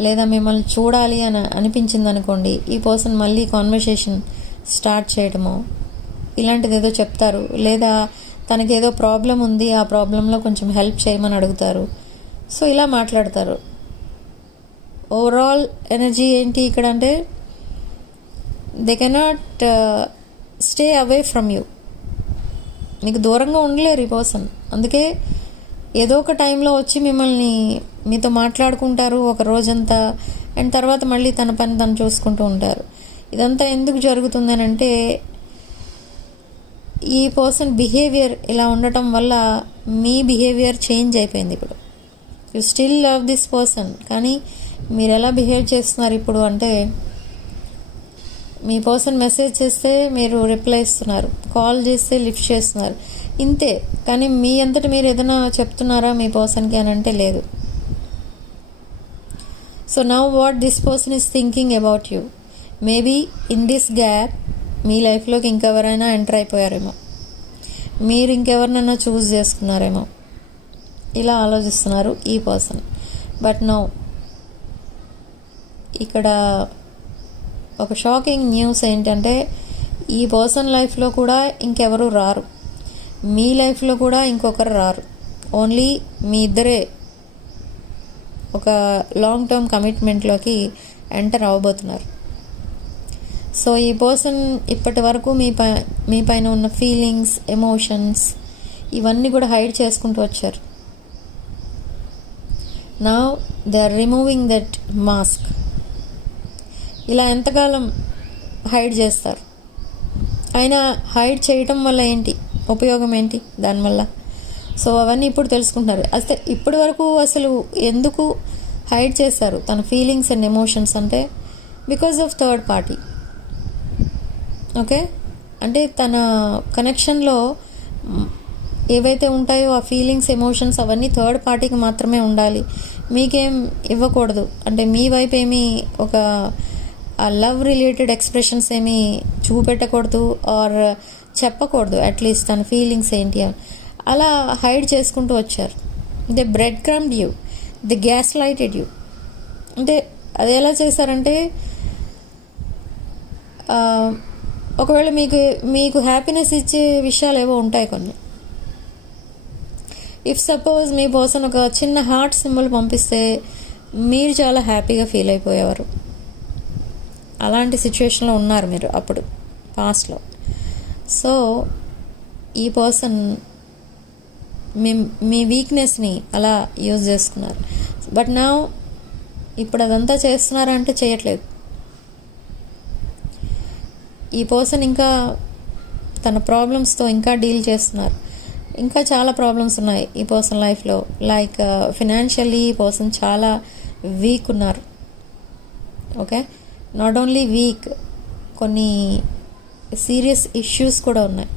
లేదా మిమ్మల్ని చూడాలి అని అనిపించింది అనుకోండి, ఈ పర్సన్ మళ్ళీ కాన్వర్సేషన్ స్టార్ట్ చేయడమో, ఇలాంటిది ఏదో చెప్తారు, లేదా తనకి ఏదో ప్రాబ్లం ఉంది, ఆ ప్రాబ్లంలో కొంచెం హెల్ప్ చేయమని అడుగుతారు. సో ఇలా మాట్లాడతారు. ఓవరాల్ ఎనర్జీ ఏంటి ఇక్కడ అంటే they cannot stay away from you. మీకు దూరంగా ఉండలేరు ఈ పర్సన్. అందుకే ఏదో ఒక టైంలో వచ్చి మీతో మాట్లాడుకుంటారు ఒక రోజంతా, అండ్ తర్వాత మళ్ళీ తన పని తను చూసుకుంటూ ఉంటారు. ఇదంతా ఎందుకు జరుగుతుందని అంటే ఈ పర్సన్ బిహేవియర్ ఇలా ఉండటం వల్ల మీ బిహేవియర్ చేంజ్ అయిపోయింది. ఇప్పుడు you still love this person, కానీ మీరు ఎలా బిహేవ్ చేస్తున్నారు ఇప్పుడు అంటే మీ పర్సన్ మెసేజ్ చేస్తే మీరు రిప్లై ఇస్తున్నారు, కాల్ చేస్తే లిఫ్ట్ చేస్తున్నారు, ఇంతే. కానీ మీ అంతటి మీరు ఏదైనా చెప్తున్నారా మీ పర్సన్కి అని అంటే లేదు. So now what this person is thinking about you, maybe in this gap మీ లైఫ్లోకి ఇంకెవరైనా ఎంటర్ అయిపోయారేమో, మీరు ఇంకెవరినైనా చూస్ చేసుకున్నారేమో, ఇలా ఆలోచిస్తున్నారు ఈ పర్సన్. బట్ నో, ఇక్కడ ఒక షాకింగ్ న్యూస్ ఏంటంటే ఈ పర్సన్ లైఫ్లో కూడా ఇంకెవరు రారు, మీ లైఫ్లో కూడా ఇంకొకరు రారు. ఓన్లీ మీ ఇద్దరే ఒక లాంగ్ టర్మ్ కమిట్మెంట్లోకి ఎంటర్ అవ్వబోతున్నారు. సో ఈ పర్సన్ ఇప్పటి వరకు మీ పైన ఉన్న ఫీలింగ్స్, ఎమోషన్స్ ఇవన్నీ కూడా హైడ్ చేసుకుంటూ వచ్చారు. Now they are removing that mask. ఇలా ఎంతకాలం హైడ్ చేస్తారు? అయినా హైడ్ చేయటం వల్ల ఏంటి ఉపయోగం, ఏంటి దానివల్ల? సో అవన్నీ ఇప్పుడు తెలుసుకుంటున్నారు. అయితే ఇప్పటి వరకు అసలు ఎందుకు హైడ్ చేశారు తన ఫీలింగ్స్ అండ్ ఎమోషన్స్ అంటే because of third party. Okay, అంటే తన కనెక్షన్లో ఏవైతే ఉంటాయో ఆ ఫీలింగ్స్, ఎమోషన్స్ అవన్నీ థర్డ్ పార్టీకి మాత్రమే ఉండాలి, మీకేం ఇవ్వకూడదు. అంటే మీ వైపు ఏమీ ఒక లవ్ రిలేటెడ్ ఎక్స్ప్రెషన్స్ ఏమీ చూపెట్టకూడదు ఆర్ చెప్పకూడదు అట్లీస్ట్ తన ఫీలింగ్స్ ఏంటి అని. అలా హైడ్ చేసుకుంటూ వచ్చారు. They breadcrumbed you, they gaslighted you. అంటే అది ఎలా చేశారంటే ఒకవేళ మీకు హ్యాపీనెస్ ఇచ్చే విషయాలు ఏవో ఉంటాయి కొన్ని. ఇఫ్ సపోజ్ మీ పర్సన్ ఒక చిన్న హార్ట్ సింబల్ పంపిస్తే మీరు చాలా హ్యాపీగా ఫీల్ అయిపోయేవారు. అలాంటి సిచ్యువేషన్లో ఉన్నారు మీరు అప్పుడు పాస్ట్లో. సో ఈ పర్సన్ మీ వీక్నెస్ని అలా యూజ్ చేసుకున్నారు. బట్ నా ఇప్పుడు అదంతా చేస్తున్నారంటే చేయట్లేదు. ఈ పర్సన్ ఇంకా తన ప్రాబ్లమ్స్తో ఇంకా డీల్ చేస్తున్నారు. ఇంకా చాలా ప్రాబ్లమ్స్ ఉన్నాయి ఈ పర్సన్ లైఫ్లో. లైక్ ఫినాన్షియల్లీ ఈ పర్సన్ చాలా వీక్ ఉన్నారు. ఓకే, నాట్ ఓన్లీ వీక్, కొన్ని సీరియస్ ఇష్యూస్ కూడా ఉన్నాయి.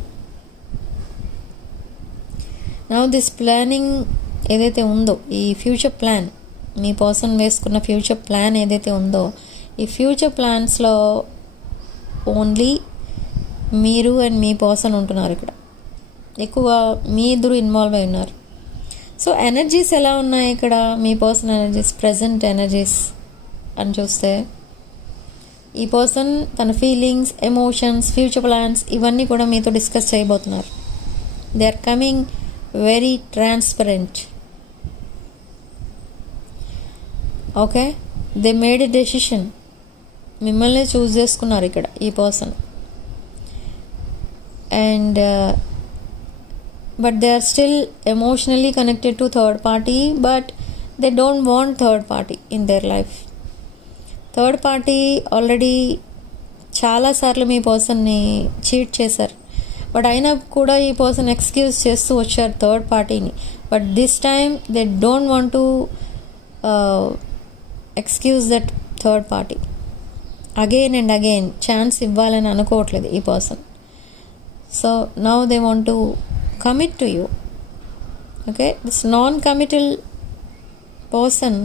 నౌ దిస్ ప్లానింగ్ ఏదైతే ఉందో, ఈ ఫ్యూచర్ ప్లాన్, మీ పర్సన్ వేసుకున్న ఫ్యూచర్ ప్లాన్ ఏదైతే ఉందో, ఈ ఫ్యూచర్ ప్లాన్స్లో ఓన్లీ మీరు అండ్ మీ పర్సన్ ఉంటున్నారు. ఇక్కడ ఎక్కువ మీ ఇద్దరు ఇన్వాల్వ్ అయి ఉన్నారు. సో ఎనర్జీస్ ఎలా ఉన్నాయి ఇక్కడ, మీ పర్సన్ ఎనర్జీస్, ప్రజెంట్ ఎనర్జీస్ అని చూస్తే ఈ పర్సన్ తన ఫీలింగ్స్, ఎమోషన్స్, ఫ్యూచర్ ప్లాన్స్ ఇవన్నీ కూడా మీతో డిస్కస్ చేయబోతున్నారు. They are coming very transparent. Okay, they made a decision, మిమ్మల్ని చూస్ చేసుకున్నారు ఇక్కడ ఈ person. And but they are still emotionally connected to third party, but they don't want third party in their life. Third party already చాలాసార్లు మీ పర్సన్ని చీట్ చేశారు. బట్ అయినా కూడా ఈ పర్సన్ ఎక్స్క్యూజ్ చేస్తూ వచ్చారు థర్డ్ పార్టీని. But this time they don't want to excuse that third party. Again and again chance ఇవ్వాలని అనుకోవట్లేదు ఈ person. So now they want to commit to you. Okay, this non-committal person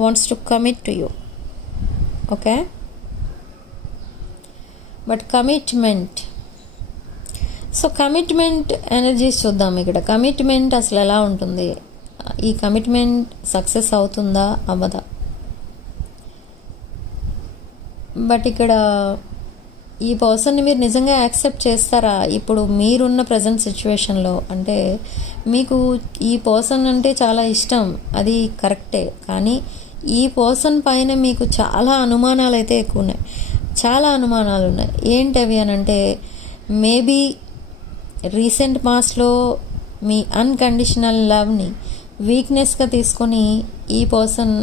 wants to commit to you. Okay, but commitment. So commitment energies చూద్దాం. ఇక్కడ కమిట్మెంట్ అసలు ఎలా ఉంటుంది, ఈ కమిట్మెంట్ సక్సెస్ అవుతుందా అవ్వదా? బట్ ఇక్కడ ఈ పర్సన్ని మీరు నిజంగా యాక్సెప్ట్ చేస్తారా ఇప్పుడు మీరున్న ప్రజెంట్ సిచ్యువేషన్లో? అంటే మీకు ఈ పర్సన్ అంటే చాలా ఇష్టం, అది కరెక్టే. కానీ ఈ పర్సన్ పైన మీకు చాలా అనుమానాలు అయితే ఎక్కువ ఉన్నాయి, చాలా అనుమానాలు ఉన్నాయి. ఏంటవి అని అంటే, మేబీ రీసెంట్ పాస్ట్లో మీ అన్కండిషనల్ లవ్ని వీక్నెస్గా తీసుకొని ఈ పర్సన్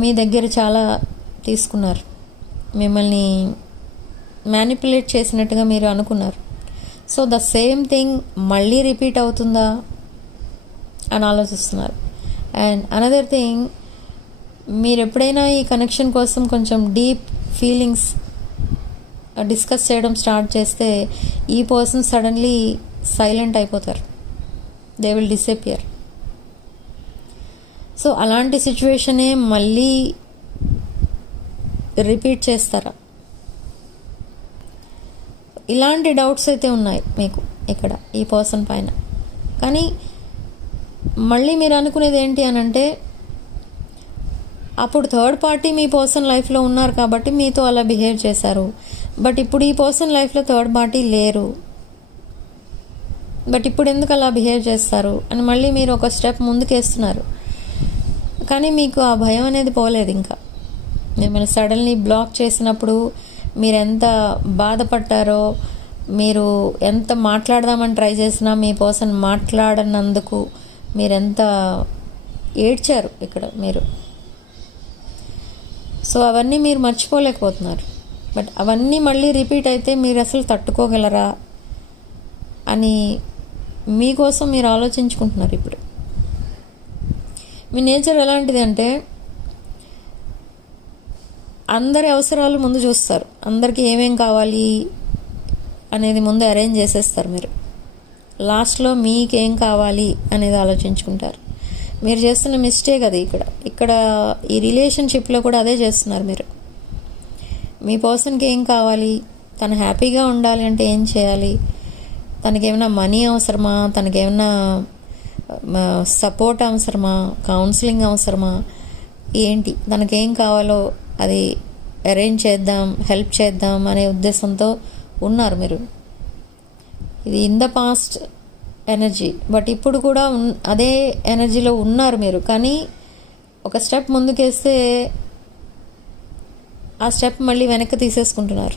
మీ దగ్గర చాలా తీసుకున్నారు, మిమ్మల్ని మ్యానిపులేట్ చేసినట్టుగా మీరు అనుకున్నారు. సో ద సేమ్ థింగ్ మళ్ళీ రిపీట్ అవుతుందా అని ఆలోచిస్తున్నారు. అండ్ అనదర్ థింగ్, మీరు ఎప్పుడైనా ఈ కనెక్షన్ కోసం కొంచెం డీప్ ఫీలింగ్స్ డిస్కస్ చేయడం స్టార్ట్ చేస్తే ఈ పర్సన్ సడన్లీ సైలెంట్ అయిపోతారు, దే విల్ డిసపియర్. సో అలాంటి సిచ్యువేషనే మళ్ళీ రిపీట్ చేస్తారా? ఇలాంటి డౌట్స్ అయితే ఉన్నాయి మీకు ఇక్కడ ఈ పర్సన్ పైన. కానీ మళ్ళీ మీరు అనుకునేది ఏంటి అని అంటే, అప్పుడు థర్డ్ పార్టీ మీ పర్సన్ లైఫ్లో ఉన్నారు కాబట్టి మీతో అలా బిహేవ్ చేశారు. బట్ ఇప్పుడు ఈ పర్సన్ లైఫ్లో థర్డ్ పార్టీ లేరు, బట్ ఇప్పుడు ఎందుకు అలా బిహేవ్ చేస్తారు అని మళ్ళీ మీరు ఒక స్టెప్ ముందుకేస్తున్నారు. కానీ మీకు ఆ భయం అనేది పోలేదు. ఇంకా మిమ్మల్ని సడన్లీ బ్లాక్ చేసినప్పుడు మీరు ఎంత బాధపడ్డారో, మీరు ఎంత మాట్లాడదామని ట్రై చేసినా మీ పర్సన్ మాట్లాడనందుకు మీరెంత ఏడ్చారు ఇక్కడ మీరు. సో అవన్నీ మీరు మర్చిపోలేకపోతున్నారు. బట్ అవన్నీ మళ్ళీ రిపీట్ అయితే మీరు అసలు తట్టుకోగలరా అని మీకోసం మీరు ఆలోచించుకుంటున్నారు. ఇప్పుడు మీ నేచర్ ఎలాంటిది అంటే, అందరి అవసరాలు ముందు చూస్తారు, అందరికీ ఏమేం కావాలి అనేది ముందు అరేంజ్ చేసేస్తారు మీరు. లాస్ట్లో మీకేం కావాలి అనేది ఆలోచించుకుంటారు. మీరు చేస్తున్న మిస్టేక్ అది. ఇక్కడ ఈ రిలేషన్షిప్లో కూడా అదే చేస్తున్నారు మీరు. మీ పర్సన్కి ఏం కావాలి, తను హ్యాపీగా ఉండాలి అంటే ఏం చేయాలి, తనకేమైనా మనీ అవసరమా, తనకేమైనా సపోర్ట్ అవసరమా, కౌన్సిలింగ్ అవసరమా, ఏంటి, తనకేం కావాలో అది అరేంజ్ చేద్దాం, హెల్ప్ చేద్దాం అనే ఉద్దేశంతో ఉన్నారు మీరు. ఇది in the past energy. But ఇప్పుడు కూడా అదే ఎనర్జీలో ఉన్నారు మీరు. కానీ ఒక స్టెప్ ముందుకేస్తే ఆ స్టెప్ మళ్ళీ వెనక్కి తీసేసుకుంటున్నారు.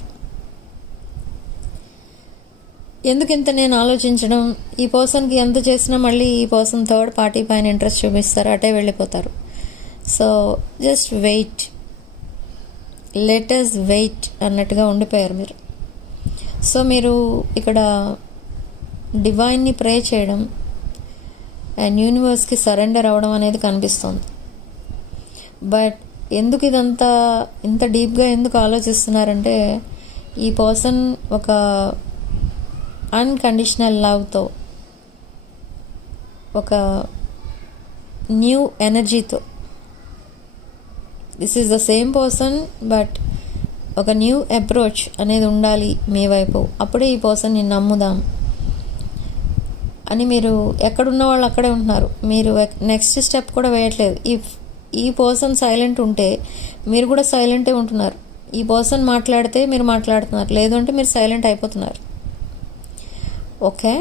ఎందుకు ఇంత నేను ఆలోచించడం, ఈ పర్సన్కి ఎంత చేసినా మళ్ళీ ఈ పర్సన్ థర్డ్ పార్టీ పైన ఇంట్రెస్ట్ చూపిస్తారు, అటే వెళ్ళిపోతారు. So just wait, let us wait అన్నట్టుగా ఉండిపోయారు మీరు. సో మీరు ఇక్కడ డివైన్ని ప్రే చేయడం అండ్ యూనివర్స్కి సరెండర్ అవ్వడం అనేది కనిపిస్తుంది. బట్ ఎందుకు ఇదంతా ఇంత డీప్గా ఎందుకు ఆలోచిస్తున్నారంటే, ఈ పర్సన్ ఒక అన్కండిషనల్ లవ్తో, ఒక న్యూ ఎనర్జీతో, this is the same person but ఒక న్యూ అప్రోచ్ అనేది ఉండాలి మీ వైపు, అప్పుడే ఈ పర్సన్ని నమ్ముదాం అని మీరు ఎక్కడున్న వాళ్ళు అక్కడే ఉంటున్నారు. మీరు నెక్స్ట్ స్టెప్ కూడా వేయట్లేదు. ఈ పర్సన్ సైలెంట్ ఉంటే మీరు కూడా సైలెంటే ఉంటున్నారు. ఈ పర్సన్ మాట్లాడితే మీరు మాట్లాడుతున్నారు, లేదు అంటే మీరు సైలెంట్ అయిపోతున్నారు. ఓకే.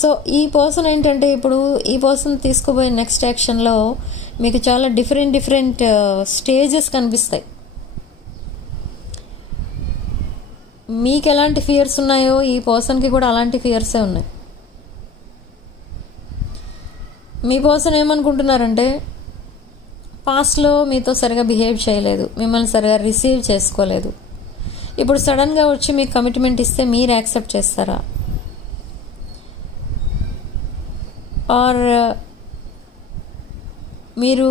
సో ఈ పర్సన్ ఏంటంటే, ఇప్పుడు ఈ పర్సన్ తీసుకోబోయే నెక్స్ట్ యాక్షన్లో మీకు చాలా డిఫరెంట్ స్టేజెస్ కనిపిస్తాయి. మీకు ఎలాంటి ఫియర్స్ ఉన్నాయో ఈ పర్సన్కి కూడా అలాంటి ఫియర్సే ఉన్నాయి. మీ పర్సన్ ఏమనుకుంటున్నారంటే, పాస్ట్లో మీతో సరిగా బిహేవ్ చేయలేదు, మిమ్మల్ని సరిగా రిసీవ్ చేసుకోలేదు. ఇప్పుడు సడన్గా వచ్చి మీకు కమిట్మెంట్ ఇస్తే మీరు యాక్సెప్ట్ చేస్తారా? ఆర్ మీరు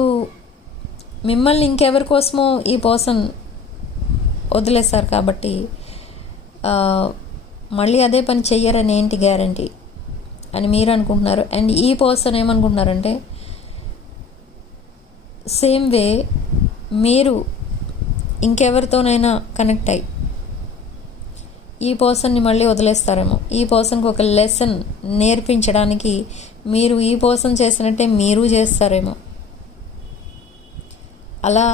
మిమ్మల్ని ఇంకెవరి కోసమో ఈ పర్సన్ వదిలేశారు కాబట్టి మళ్ళీ అదే పని చెయ్యరని ఏంటి గ్యారంటీ అని మీరు అనుకుంటున్నారు. అండ్ ఈ పర్సన్ ఏమనుకుంటున్నారంటే, సేమ్ వే మీరు ఇంకెవరితోనైనా కనెక్ట్ అయ్యి ఈ పర్సన్ని మళ్ళీ వదిలేస్తారేమో. ఈ పర్సన్కి ఒక లెసన్ నేర్పించడానికి మీరు ఈ పర్సన్ చేసినట్టే మీరు చేస్తారేమో. అలా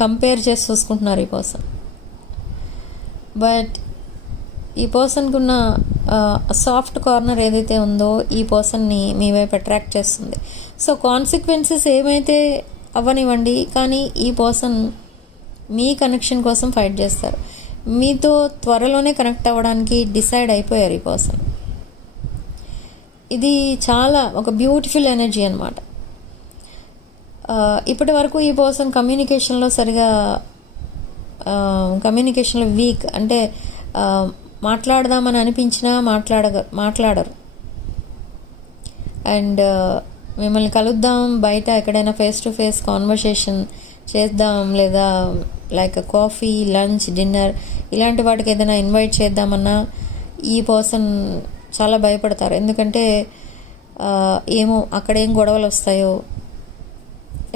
కంపేర్ చేసి చూసుకుంటున్నారు ఈ పర్సన్. బట్ ఈ పర్సన్కి ఉన్న సాఫ్ట్ కార్నర్ ఏదైతే ఉందో ఈ పర్సన్ని మీ వైపు అట్రాక్ట్ చేస్తుంది. సో కాన్సిక్వెన్సెస్ ఏమైతే అవ్వనివ్వండి, కానీ ఈ పర్సన్ మీ కనెక్షన్ కోసం ఫైట్ చేస్తారు. మీతో త్వరలోనే కనెక్ట్ అవ్వడానికి డిసైడ్ అయిపోయారు ఈ పర్సన్. ఇది చాలా ఒక బ్యూటిఫుల్ ఎనర్జీ అనమాట. ఇప్పటి వరకు ఈ పర్సన్ కమ్యూనికేషన్లో వీక్, అంటే మాట్లాడదామని అనిపించినా మాట్లాడరు. అండ్ మిమ్మల్ని కలుద్దాం, బయట ఎక్కడైనా ఫేస్ టు ఫేస్ కాన్వర్సేషన్ చేద్దాం, లేదా లైక్ కాఫీ, లంచ్, డిన్నర్ ఇలాంటి వాటికి ఏదైనా ఇన్వైట్ చేద్దామన్నా ఈ పర్సన్ చాలా భయపడతారు. ఎందుకంటే ఏమో అక్కడ ఏం గొడవలు వస్తాయో,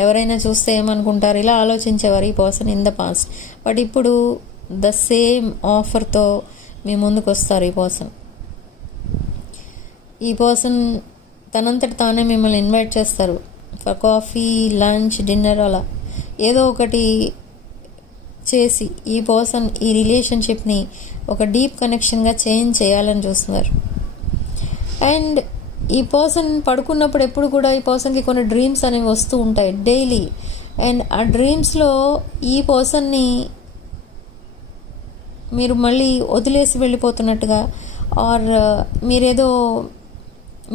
ఎవరైనా చూస్తే ఏమనుకుంటారు, ఇలా ఆలోచించేవారు ఈ person in the past. But ఇప్పుడు ద సేమ్ ఆఫర్తో మీ ముందుకు వస్తారు ఈ పర్సన్ తనంతట తానే మిమ్మల్ని ఇన్వైట్ చేస్తారు ఫర్ కాఫీ, లంచ్, డిన్నర్, అలా ఏదో ఒకటి చేసి ఈ పర్సన్ ఈ రిలేషన్షిప్ని ఒక డీప్ కనెక్షన్గా చేంజ్ చేయాలని చూస్తున్నారు. అండ్ ఈ పర్సన్ పడుకున్నప్పుడు ఎప్పుడు కూడా ఈ పర్సన్కి కొన్ని డ్రీమ్స్ అనేవి వస్తూ ఉంటాయి డైలీ. అండ్ ఆ డ్రీమ్స్లో ఈ పర్సన్ని మీరు మళ్ళీ వదిలేసి వెళ్ళిపోతున్నట్టుగా, ఆర్ మీరేదో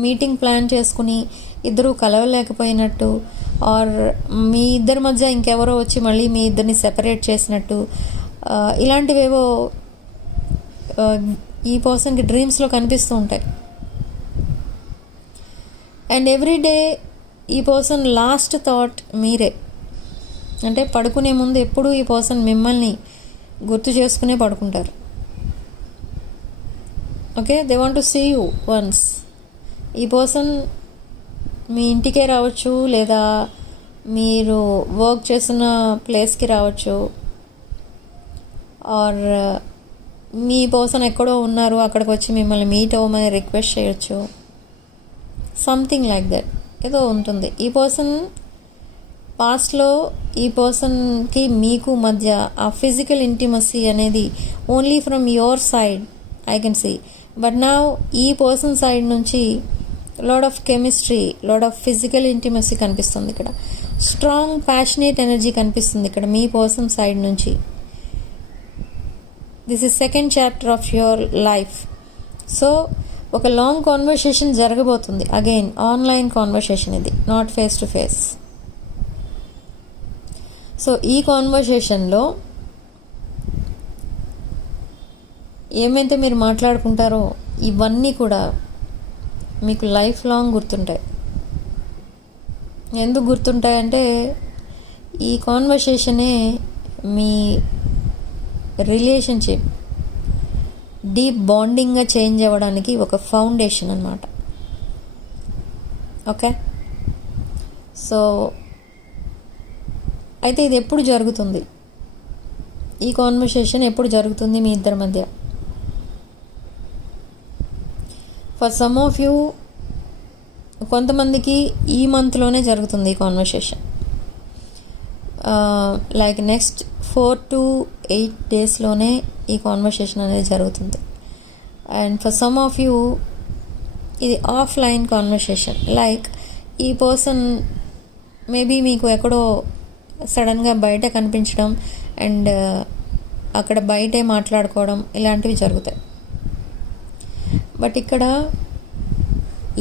మీటింగ్ ప్లాన్ చేసుకుని ఇద్దరు కలవలేకపోయినట్టు, ఆర్ మీ ఇద్దరి మధ్య ఇంకెవరో వచ్చి మళ్ళీ మీ ఇద్దరిని సెపరేట్ చేసినట్టు, ఇలాంటివేవో ఈ పర్సన్కి డ్రీమ్స్లో కనిపిస్తూ ఉంటాయి. అండ్ ఎవ్రీడే ఈ పర్సన్ లాస్ట్ థాట్ మీరే. అంటే పడుకునే ముందు ఎప్పుడూ ఈ పర్సన్ మిమ్మల్ని గుర్తు చేసుకునే పడుకుంటారు. Okay, they want to see you once. ఈ పర్సన్ మీ ఇంటికే రావచ్చు, లేదా మీరు వర్క్ చేస్తున్న ప్లేస్కి రావచ్చు, ఆర్ మీ పర్సన్ ఎక్కడో ఉన్నారు అక్కడికి వచ్చి మిమ్మల్ని మీట్ అవ్వమని రిక్వెస్ట్ చేయొచ్చు. సంథింగ్ లైక్ దట్ ఏదో ఉంటుంది. ఈ పర్సన్ పాస్ట్లో ఈ పర్సన్కి మీకు మధ్య ఆ ఫిజికల్ ఇంటిమసీ అనేది only from your side I can see. But now ఈ పర్సన్ సైడ్ నుంచి lot of chemistry, lot of physical intimacy కనిపిస్తుంది ఇక్కడ. స్ట్రాంగ్ ప్యాషనేట్ ఎనర్జీ కనిపిస్తుంది ఇక్కడ మీ పర్సన్ సైడ్ నుంచి. This is second chapter of your life. So ఒక లాంగ్ కాన్వర్సేషన్ జరగబోతుంది. అగైన్ ఆన్లైన్ కాన్వర్సేషన్, ఇది not face to face. So ఈ కాన్వర్సేషన్లో ఏమైతే మీరు మాట్లాడుకుంటారో ఇవన్నీ కూడా మీకు లైఫ్ లాంగ్ గుర్తుంటాయి. ఎందుకు గుర్తుంటాయంటే ఈ కాన్వర్సేషనే మీ రిలేషన్షిప్ డీప్ బాండింగ్గా చేంజ్ అవ్వడానికి ఒక ఫౌండేషన్ అన్నమాట. ఓకే, సో అయితే ఇది ఎప్పుడు జరుగుతుంది, ఈ కాన్వర్సేషన్ ఎప్పుడు జరుగుతుంది మీ ఇద్దరి మధ్య? ఫర్ సమ్ ఆఫ్ యూ, కొంతమందికి ఈ మంత్లోనే జరుగుతుంది ఈ కాన్వర్సేషన్. లైక్ నెక్స్ట్ 4 to 8 డేస్లోనే ఈ కాన్వర్సేషన్ అనేది జరుగుతుంది. And for some of you ఇది ఆఫ్లైన్ కాన్వర్సేషన్. లైక్ ఈ పర్సన్ మేబీ మీకు ఎక్కడో సడన్గా బయట కనిపించడం అండ్ అక్కడ బయటే మాట్లాడుకోవడం ఇలాంటివి జరుగుతాయి. బట్ ఇక్కడ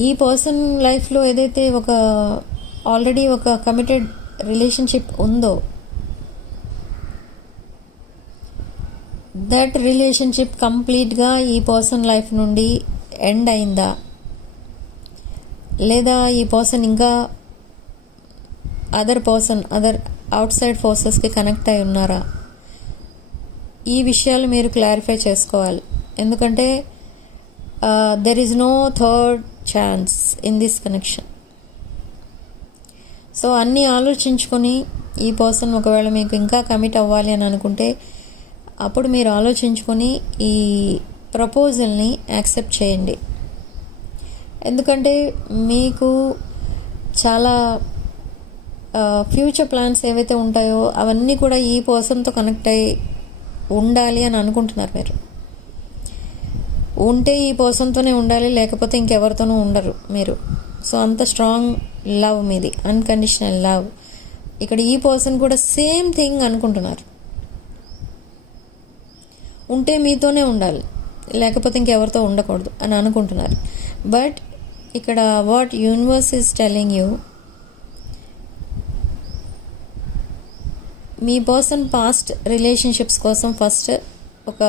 ఈ పర్సన్ లైఫ్లో ఏదైతే ఆల్రెడీ ఒక కమిటెడ్ రిలేషన్షిప్ ఉందో, దట్ రిలేషన్షిప్ కంప్లీట్గా ఈ పర్సన్ లైఫ్ నుండి ఎండ్ అయిందా, లేదా ఈ పర్సన్ ఇంకా అదర్ అవుట్ సైడ్ ఫోర్సెస్కి కనెక్ట్ అయి ఉన్నారా, ఈ విషయాలు మీరు క్లారిఫై చేసుకోవాలి. ఎందుకంటే there is no third chance in this connection. So అన్నీ ఆలోచించుకొని ఈ పర్సన్ ఒకవేళ మీకు ఇంకా కమిట్ అవ్వాలి అని అనుకుంటే అప్పుడు మీరు ఆలోచించుకొని ఈ ప్రపోజల్ని యాక్సెప్ట్ చేయండి. ఎందుకంటే మీకు చాలా ఫ్యూచర్ ప్లాన్స్ ఏవైతే ఉంటాయో అవన్నీ కూడా ఈ పర్సన్తో కనెక్ట్ అయ్యి ఉండాలి అని అనుకుంటున్నారు. మీరు ఉంటే ఈ పర్సన్తోనే ఉండాలి, లేకపోతే ఇంకెవరితోనూ ఉండరు మీరు. సో అంత స్ట్రాంగ్ లవ్ మీది, అన్కండిషనల్ లవ్. ఇక్కడ ఈ పర్సన్ కూడా సేమ్ థింగ్ అనుకుంటున్నారు. ఉంటే మీతోనే ఉండాలి, లేకపోతే ఇంకెవరితో ఉండకూడదు అని అనుకుంటున్నారు. బట్ ఇక్కడ what universe is telling you, me person past relationships కోసం ఫస్ట్ ఒక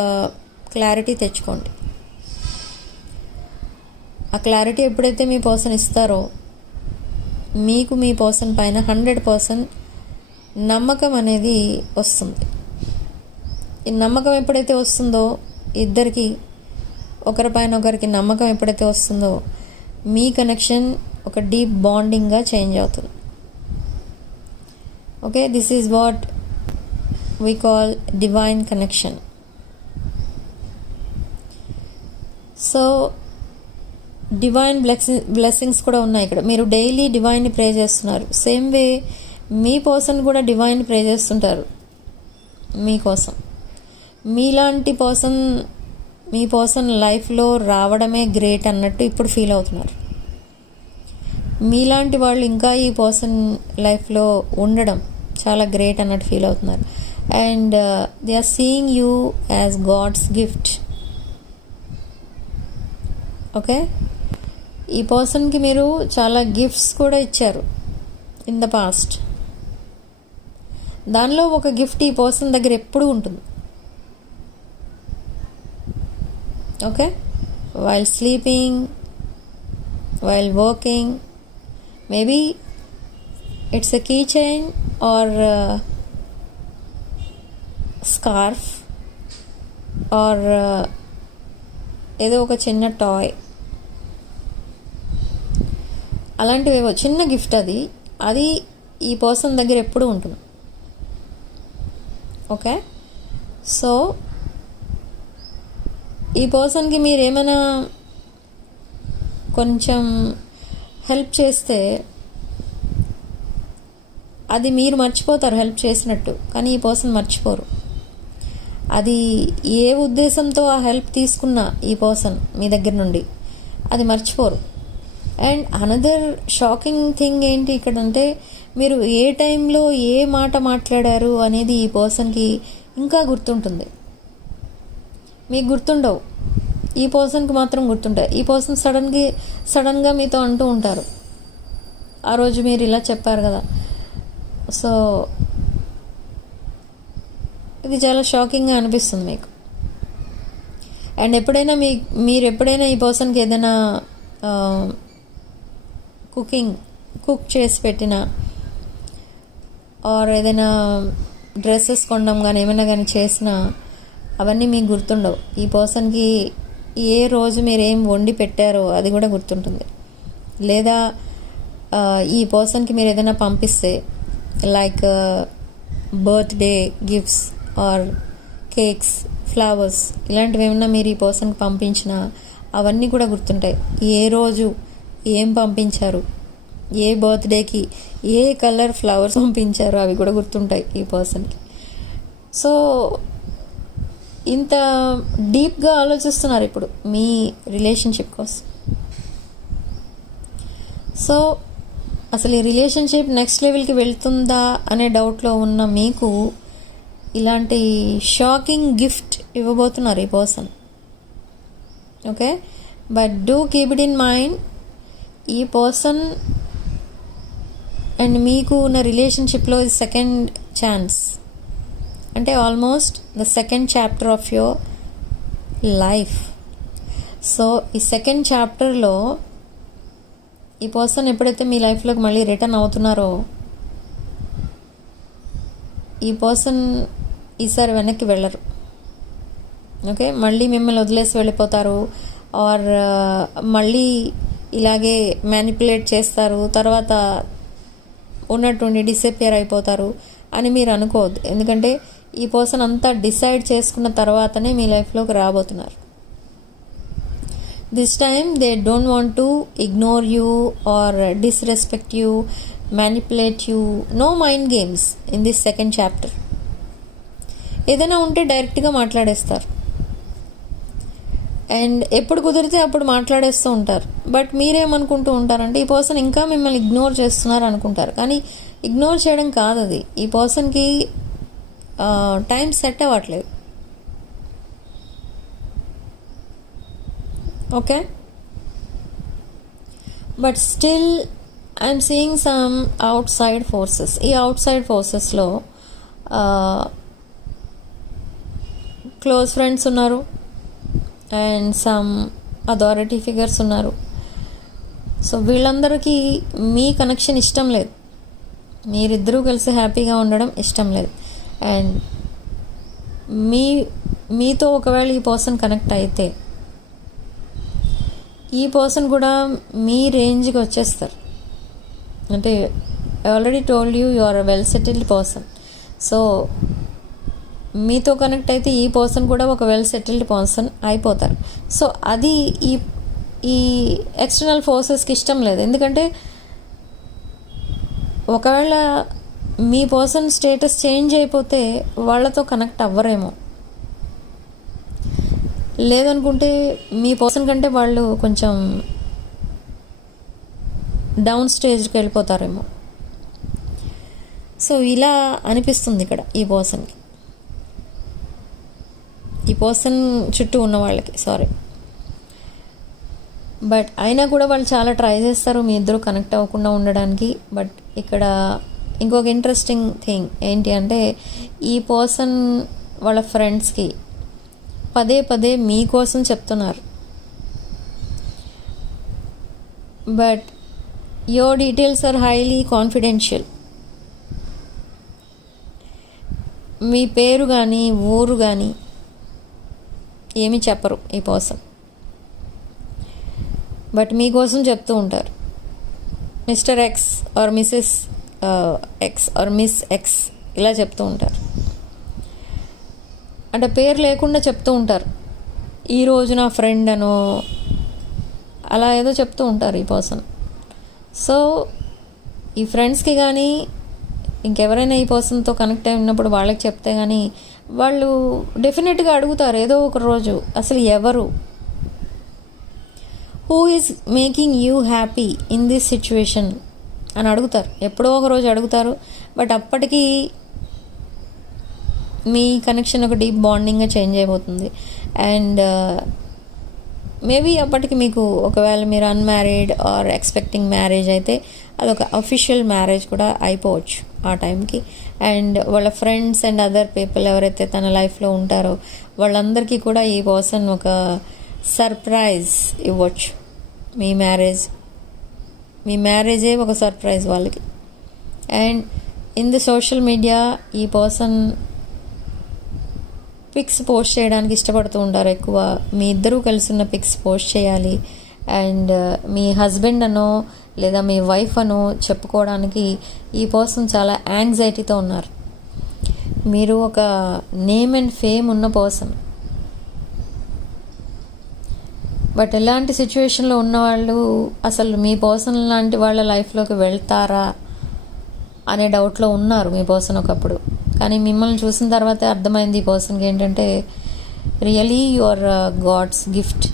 క్లారిటీ తెచ్చుకోండి. ఆ క్లారిటీ ఎప్పుడైతే మీ పర్సన్ ఇస్తారో మీకు మీ పర్సన్ పైన 100% నమ్మకం అనేది వస్తుంది. ఈ నమ్మకం ఎప్పుడైతే వస్తుందో, ఇద్దరికి ఒకరిపైన ఒకరికి నమ్మకం ఎప్పుడైతే వస్తుందో, మీ కనెక్షన్ ఒక డీప్ బాండింగ్గా చేంజ్ అవుతుంది. Okay, this is what we call divine connection. So divine blessings కూడా ఉన్నాయి ఇక్కడ. మీరు డైలీ డివైన్ని ప్రే చేస్తున్నారు. సేమ్ వే మీ పర్సన్ కూడా డివైన్ ప్రే చేస్తుంటారు మీకోసం. మీలాంటి పర్సన్ మీ పర్సన్ లైఫ్లో రావడమే గ్రేట్ అన్నట్టు ఇప్పుడు ఫీల్ అవుతున్నారు. మీలాంటి వాళ్ళు ఇంకా ఈ పర్సన్ లైఫ్లో ఉండడం చాలా గ్రేట్ అన్నట్టు ఫీల్ అవుతున్నారు. And they are seeing you as God's gift. Okay, ఈ పర్సన్కి మీరు చాలా గిఫ్ట్స్ కూడా ఇచ్చారు ఇన్ ద పాస్ట్. దానిలో ఒక గిఫ్ట్ ఈ పర్సన్ దగ్గర ఎప్పుడూ ఉంటుంది. Okay, while sleeping, while working, maybe it's a key chain or scarf or ఏదో ఒక చిన్న టాయ్, అలాంటివేవో చిన్న గిఫ్ట్ అది ఈ పర్సన్ దగ్గర ఎప్పుడూ ఉంటుంది. ఓకే, సో ఈ పర్సన్కి మీరు ఏమైనా కొంచెం హెల్ప్ చేస్తే అది మీరు మర్చిపోతారు హెల్ప్ చేసినట్టు, కానీ ఈ పర్సన్ మర్చిపోరు. అది ఏ ఉద్దేశంతో ఆ హెల్ప్ తీసుకున్నా ఈ పర్సన్ మీ దగ్గర నుండి అది మర్చిపోరు. అండ్ అనదర్ షాకింగ్ థింగ్ ఏంటి ఇక్కడ అంటే, మీరు ఏ టైంలో ఏ మాట మాట్లాడారు అనేది ఈ పర్సన్కి ఇంకా గుర్తుంటుంది. మీకు గుర్తుండవు, ఈ పర్సన్కి మాత్రం గుర్తుంటాయి. ఈ పర్సన్ సడన్గా మీతో అంటూ ఉంటారు, ఆ రోజు మీరు ఇలా చెప్పారు కదా. సో ఇది చాలా షాకింగ్గా అనిపిస్తుంది మీకు. అండ్ ఎప్పుడైనా మీరు ఎప్పుడైనా ఈ పర్సన్కి ఏదైనా కుక్ చేసి పెట్టినా ఆర్ ఏదైనా డ్రెస్సెస్ కొనడం కానీ ఏమైనా కానీ చేసినా అవన్నీ మీకు గుర్తుండవు. ఈ పర్సన్కి ఏ రోజు మీరు ఏం వండి పెట్టారో అది కూడా గుర్తుంటుంది. లేదా ఈ పర్సన్కి మీరు ఏదైనా పంపిస్తే like birthday gifts or cakes, flowers, ఇలాంటివి ఏమన్నా మీరు ఈ పర్సన్కి పంపించినా అవన్నీ కూడా గుర్తుంటాయి. ఏ రోజు ఏం పంపించారు, ఏ బర్త్డేకి ఏ కలర్ ఫ్లవర్స్ పంపించారు అవి కూడా గుర్తుంటాయి ఈ పర్సన్కి. సో ఇంత డీప్గా ఆలోచిస్తున్నారు ఇప్పుడు మీ రిలేషన్షిప్ కోసం. సో అసలు ఈ రిలేషన్షిప్ నెక్స్ట్ లెవెల్కి వెళ్తుందా అనే డౌట్లో ఉన్న మీకు ఇలాంటి షాకింగ్ గిఫ్ట్ ఇవ్వబోతున్నారు ఈ person. Okay, but do keep it in mind, ఈ పర్సన్ అండ్ మీకు ఉన్న రిలేషన్షిప్లో ఇది సెకండ్ ఛాన్స్, అంటే almost the second chapter of your life. So ఈ సెకండ్ చాప్టర్లో ఈ పర్సన్ ఎప్పుడైతే మీ లైఫ్లోకి మళ్ళీ రిటర్న్ అవుతున్నారో, ఈ పర్సన్ ఈసారి వెనక్కి వెళ్ళరు. ఓకే, మళ్ళీ మిమ్మల్ని వదిలేసి వెళ్ళిపోతారు ఆర్ మళ్ళీ ఇలాగే మ్యానిపులేట్ చేస్తారు, తర్వాత ఉన్నట్టుండి డిసపియర్ అయిపోతారు అని మీరు అనుకోవద్దు. ఎందుకంటే ఈ పర్సన్ అంతా డిసైడ్ చేసుకున్న తర్వాతనే మీ లైఫ్లోకి రాబోతున్నారు. This time they don't want to ignore you or disrespect you, manipulate you. No mind games in this second chapter. ఏదైనా ఉంటే డైరెక్ట్గా మాట్లాడేస్తారు అండ్ ఎప్పుడు కుదిరితే అప్పుడు మాట్లాడేస్తూ ఉంటారు. బట్ మీరేమనుకుంటూ ఉంటారంటే ఈ పర్సన్ ఇంకా మిమ్మల్ని ఇగ్నోర్ చేస్తున్నారు అనుకుంటారు. కానీ ఇగ్నోర్ చేయడం కాదు, అది ఈ పర్సన్కి టైం సెట్ అవ్వట్లేదు. Okay, but still I'm seeing some out side forces. ఈ అవుట్ సైడ్ ఫోర్సెస్లో క్లోజ్ ఫ్రెండ్స్ ఉన్నారు అండ్ సమ్ అథారిటీ ఫిగర్స్ ఉన్నారు. సో వీళ్ళందరికీ మీ కనెక్షన్ ఇష్టం లేదు, మీరిద్దరూ కలిసి హ్యాపీగా ఉండడం ఇష్టం లేదు. అండ్ మీతో ఒకవేళ ఈ పర్సన్ కనెక్ట్ అయితే ఈ పర్సన్ కూడా మీ రేంజ్కి వచ్చేస్తారు. అంటే I already told you are a well settled person. So మీతో కనెక్ట్ అయితే ఈ పర్సన్ కూడా ఒక వెల్ సెటిల్డ్ పర్సన్ అయిపోతారు. సో అది ఈ ఎక్స్టర్నల్ ఫోర్సెస్కి ఇష్టం లేదు. ఎందుకంటే ఒకవేళ మీ పర్సన్ స్టేటస్ చేంజ్ అయిపోతే వాళ్ళతో కనెక్ట్ అవ్వరేమో, లేదనుకుంటే మీ పర్సన్ కంటే వాళ్ళు కొంచెం డౌన్ స్టేజ్కి వెళ్ళిపోతారేమో. సో ఇలా అనిపిస్తుంది ఇక్కడ ఈ పర్సన్ చుట్టూ ఉన్న వాళ్ళకి. సారీ, బట్ అయినా కూడా వాళ్ళు చాలా ట్రై చేస్తారు మీ ఇద్దరు కనెక్ట్ అవ్వకుండా ఉండడానికి. బట్ ఇక్కడ ఇంకొక ఇంట్రెస్టింగ్ థింగ్ ఏంటి అంటే ఈ పర్సన్ వాళ్ళ ఫ్రెండ్స్కి పదే పదే మీకోసం చెప్తున్నారు. But your details are highly confidential. మీ పేరు కానీ ఊరు కానీ ఏమీ చెప్పరు ఈ పర్సన్, బట్ మీకోసం చెప్తూ ఉంటారు. Mr X or Mrs X or Miss X ఇలా చెప్తూ ఉంటారు. అంటే పేరు లేకుండా చెప్తూ ఉంటారు. ఈరోజు నా ఫ్రెండ్ అనో అలా ఏదో చెప్తూ ఉంటారు ఈ పర్సన్. సో ఈ ఫ్రెండ్స్కి కానీ ఇంకెవరైనా ఈ పర్సన్తో కనెక్ట్ అయి ఉన్నప్పుడు వాళ్ళకి చెప్తే కానీ వాళ్ళు డెఫినెట్గా అడుగుతారు ఏదో ఒక రోజు, అసలు ఎవరు, who is making you happy in this situation అని అడుగుతారు. ఎప్పుడో ఒక రోజు అడుగుతారు. బట్ అప్పటికి మీ కనెక్షన్ ఒక డీప్ బాండింగ్గా చేంజ్ అయిపోతుంది. అండ్ మేబీ అప్పటికి మీకు ఒకవేళ మీరు అన్మ్యారీడ్ ఆర్ ఎక్స్పెక్టింగ్ మ్యారేజ్ అయితే అదొక అఫీషియల్ మ్యారేజ్ కూడా అయిపోవచ్చు ఆ టైంకి. అండ్ వాళ్ళ ఫ్రెండ్స్ అండ్ అదర్ పీపుల్ ఎవరైతే తన లైఫ్లో ఉంటారో వాళ్ళందరికీ కూడా ఈ పర్సన్ ఒక సర్ప్రైజ్ ఇవ్వచ్చు. మీ మ్యారేజే ఒక సర్ప్రైజ్ వాళ్ళకి. And in the social media ఈ పర్సన్ పిక్స్ పోస్ట్ చేయడానికి ఇష్టపడుతూ ఉంటారు ఎక్కువ. మీ ఇద్దరూ కలిసి ఉన్న పిక్స్ పోస్ట్ చేయాలి. అండ్ మీ హస్బెండ్ అనో లేదా మీ వైఫ్ అనో చెప్పుకోవడానికి ఈ పర్సన్ చాలా యాంగ్జైటీతో ఉన్నారు. మీరు ఒక నేమ్ అండ్ ఫేమ్ ఉన్న పర్సన్, బట్ ఎలాంటి సిచ్యువేషన్లో ఉన్నవాళ్ళు అసలు మీ పర్సన్ లాంటి వాళ్ళ లైఫ్లోకి వెళ్తారా అనే డౌట్లో ఉన్నారు మీ పర్సన్ ఒకప్పుడు. కానీ మిమ్మల్ని చూసిన తర్వాతే అర్థమైంది ఈ పర్సన్కి ఏంటంటే really you are God's gift.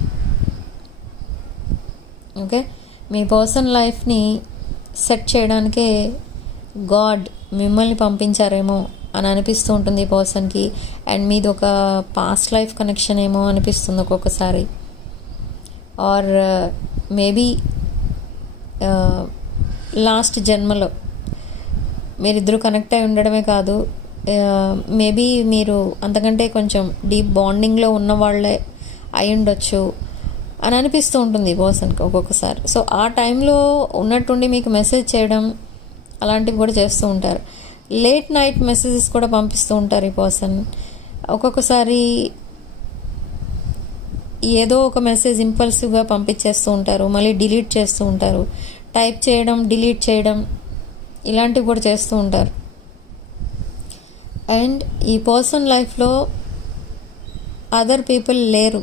Okay, మీ పర్సన్ లైఫ్ని సెట్ చేయడానికే గాడ్ మిమ్మల్ని పంపించారేమో అని అనిపిస్తూ ఉంటుంది ఈ పర్సన్కి. అండ్ మీది ఒక పాస్ట్ లైఫ్ కనెక్షన్ ఏమో అనిపిస్తుంది ఒక్కొక్కసారి. ఆర్ మేబీ లాస్ట్ జన్మలో మీరిద్దరూ కనెక్ట్ అయి ఉండడమే కాదు, మేబీ మీరు అంతకంటే కొంచెం డీప్ బాండింగ్లో ఉన్న వాళ్ళే అయి ఉండొచ్చు అని అనిపిస్తూ ఉంటుంది ఈ పర్సన్కి ఒక్కొక్కసారి. సో ఆ టైంలో ఉన్నట్టుండి మీకు మెసేజ్ చేయడం అలాంటివి కూడా చేస్తూ ఉంటారు. లేట్ నైట్ మెసేజెస్ కూడా పంపిస్తూ ఉంటారు ఈ పర్సన్. ఒక్కొక్కసారి ఏదో ఒక మెసేజ్ ఇంపల్సివ్గా పంపించేస్తూ ఉంటారు, మళ్ళీ డిలీట్ చేస్తూ ఉంటారు. టైప్ చేయడం, డిలీట్ చేయడం ఇలాంటివి కూడా చేస్తూ ఉంటారు. అండ్ ఈ పర్సన్ లైఫ్లో అదర్ పీపుల్ లేరు,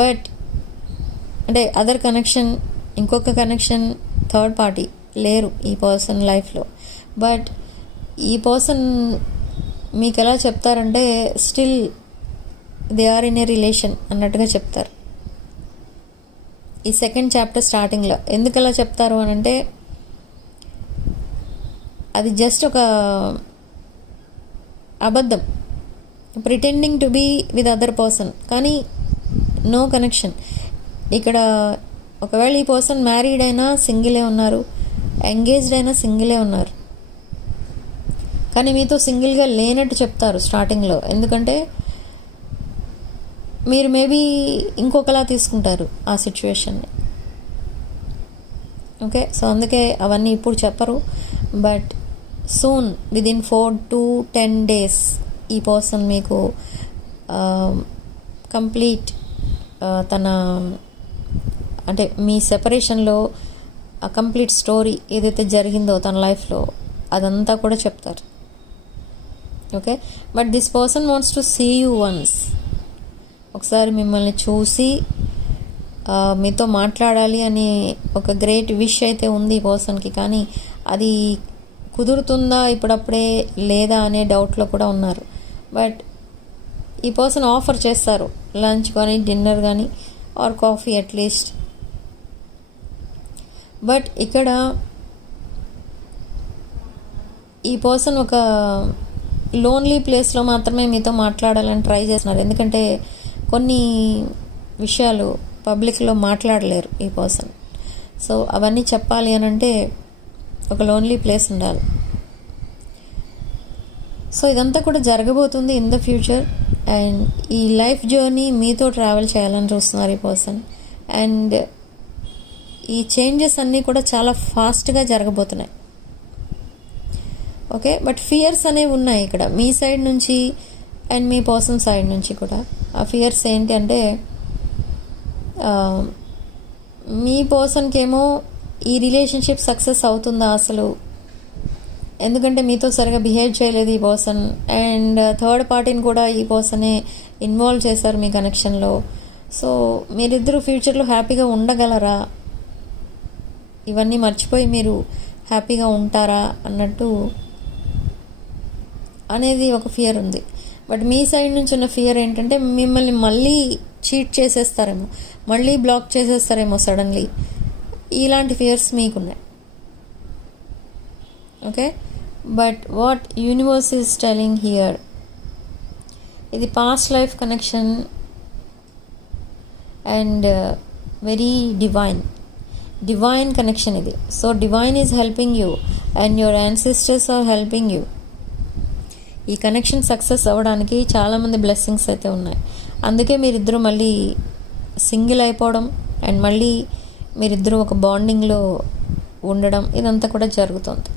బట్ అంటే అదర్ కనెక్షన్, ఇంకొక కనెక్షన్, థర్డ్ పార్టీ లేరు ఈ పర్సన్ లైఫ్లో. బట్ ఈ పర్సన్ మీకు ఎలా చెప్తారంటే still they are in a relation అన్నట్టుగా చెప్తారు ఈ సెకండ్ చాప్టర్ స్టార్టింగ్లో. ఎందుకు అలా చెప్తారు అని అంటే అది జస్ట్ ఒక అబద్ధం, pretending to be with other person, కానీ నో కనెక్షన్. ఇక్కడ ఒకవేళ ఈ పర్సన్ మ్యారీడ్ అయినా సింగిలే ఉన్నారు, ఎంగేజ్డ్ అయినా సింగిలే ఉన్నారు, కానీ మీతో సింగిల్గా లేనట్టు చెప్తారు స్టార్టింగ్లో. ఎందుకంటే మీరు మేబీ ఇంకొకలా తీసుకుంటారు ఆ సిచ్యువేషన్ని. ఓకే, సో అందుకే అవన్నీ ఇప్పుడు చెప్పరు. But soon within 4 to 10 days ఈ పర్సన్ మీకు కంప్లీట్ తన అంటే మీ సెపరేషన్లో ఆ కంప్లీట్ స్టోరీ ఏదైతే జరిగిందో తన లైఫ్లో అదంతా కూడా చెప్తారు. Okay, but this person wants to see you once. ఒకసారి మిమ్మల్ని చూసి మీతో మాట్లాడాలి అని ఒక గ్రేట్ విష్ అయితే ఉంది ఈ పర్సన్కి, కానీ అది కుదురుతుందా ఇప్పుడప్పుడే లేదా అనే డౌట్లో కూడా ఉన్నారు. బట్ ఈ పర్సన్ ఆఫర్ చేస్తారు, లంచ్ కానీ డిన్నర్ కానీ ఆర్ కాఫీ అట్లీస్ట్. బట్ ఇక్కడ ఈ పర్సన్ ఒక లోన్లీ ప్లేస్లో మాత్రమే మీతో మాట్లాడాలని ట్రై చేస్తున్నారు. ఎందుకంటే కొన్ని విషయాలు పబ్లిక్లో మాట్లాడలేరు ఈ పర్సన్. సో అవన్నీ చెప్పాలి అని అంటే ఒక లోన్లీ ప్లేస్ ఉండాలి. సో ఇదంతా కూడా జరగబోతుంది ఇన్ ద ఫ్యూచర్. అండ్ ఈ లైఫ్ జర్నీ మీతో ట్రావెల్ చేయాలని చూస్తున్నారు ఈ పర్సన్. అండ్ ఈ చేంజెస్ అన్నీ కూడా చాలా ఫాస్ట్గా జరగబోతున్నాయి. ఓకే, బట్ ఫియర్స్ అనేవి ఉన్నాయి ఇక్కడ మీ సైడ్ నుంచి అండ్ మీ పర్సన్ సైడ్ నుంచి కూడా. ఆ ఫియర్స్ ఏంటి అంటే మీ పర్సన్కి ఏమో ఈ రిలేషన్షిప్ సక్సెస్ అవుతుందా అసలు, ఎందుకంటే మీతో సరిగా బిహేవ్ చేయలేదు ఈ పర్సన్. అండ్ థర్డ్ పార్టీని కూడా ఈ పర్సనే ఇన్వాల్వ్ చేశారు మీ కనెక్షన్లో. సో మీరిద్దరూ ఫ్యూచర్లో హ్యాపీగా ఉండగలరా, ఇవన్నీ మర్చిపోయి మీరు హ్యాపీగా ఉంటారా అన్నట్టు అనేది ఒక ఫియర్ ఉంది. బట్ మీ సైడ్ నుంచి ఉన్న ఫియర్ ఏంటంటే మిమ్మల్ని మళ్ళీ చీట్ చేసేస్తారేమో, మళ్ళీ బ్లాక్ చేసేస్తారేమో సడన్లీ, ఇలాంటి ఫియర్స్ మీకున్నాయి. Okay, but what universe is telling here, ఇది past life connection and very divine connection ఇది. So divine is helping you and your ancestors are helping you. ఈ కనెక్షన్ సక్సెస్ అవ్వడానికి చాలామంది బ్లెస్సింగ్స్ అయితే ఉన్నాయి. అందుకే మీరిద్దరూ మళ్ళీ సింగిల్ అయిపోవడం అండ్ మళ్ళీ మీరిద్దరూ ఒక బాండింగ్లో ఉండడం ఇదంతా కూడా జరుగుతుంది.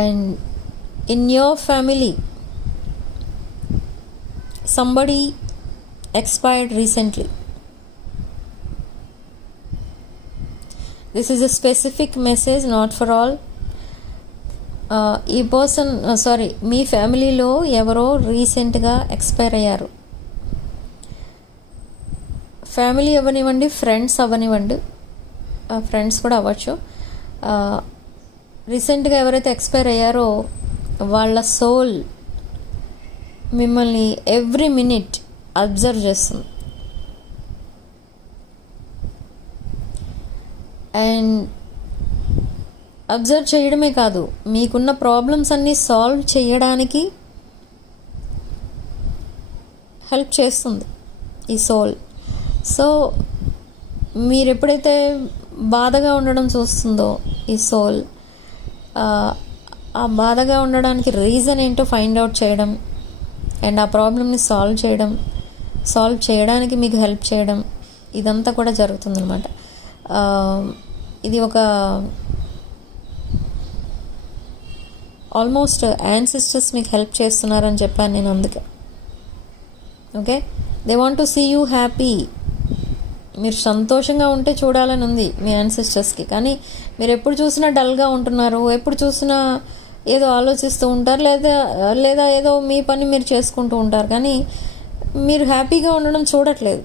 And in your family somebody expired recently. This is a specific message, not for all. ఈ పర్సన్ మీ ఫ్యామిలీలో ఎవరో రీసెంట్గా ఎక్స్పైర్ అయ్యారు. ఫ్యామిలీ అవ్వనివ్వండి, ఫ్రెండ్స్ అవ్వనివ్వండి, ఫ్రెండ్స్ కూడా అవ్వచ్చు. రీసెంట్గా ఎవరైతే ఎక్స్పైర్ అయ్యారో వాళ్ళ సోల్ మిమ్మల్ని ఎవ్రీ మినిట్ అబ్జర్వ్ చేస్తుంది. అండ్ అబ్జర్వ్ చేయడమే కాదు, మీకున్న ప్రాబ్లమ్స్ అన్నీ సాల్వ్ చేయడానికి హెల్ప్ చేస్తుంది ఈ సోల్. సో మీరు ఎప్పుడైతే బాధగా ఉండడం చూస్తుందో ఈ సోల్, ఆ బాధగా ఉండడానికి రీజన్ ఏంటో ఫైండ్ అవుట్ చేయడం అండ్ ఆ ప్రాబ్లమ్ని సాల్వ్ చేయడానికి మీకు హెల్ప్ చేయడం, ఇదంతా కూడా జరుగుతుందన్నమాట. ఇది ఒక ఆల్మోస్ట్ యాన్సిస్టర్స్ మీకు హెల్ప్ చేస్తున్నారని చెప్పాను నేను అందుకే. Okay, they want to see you happy. మీరు సంతోషంగా ఉంటే చూడాలని ఉంది మీ యాన్సిస్టర్స్కి, కానీ మీరు ఎప్పుడు చూసినా డల్గా ఉంటున్నారు, ఎప్పుడు చూసినా ఏదో ఆలోచిస్తూ ఉంటారు, లేదా ఏదో మీ పని మీరు చేసుకుంటూ ఉంటారు, కానీ మీరు హ్యాపీగా ఉండడం చూడట్లేదు.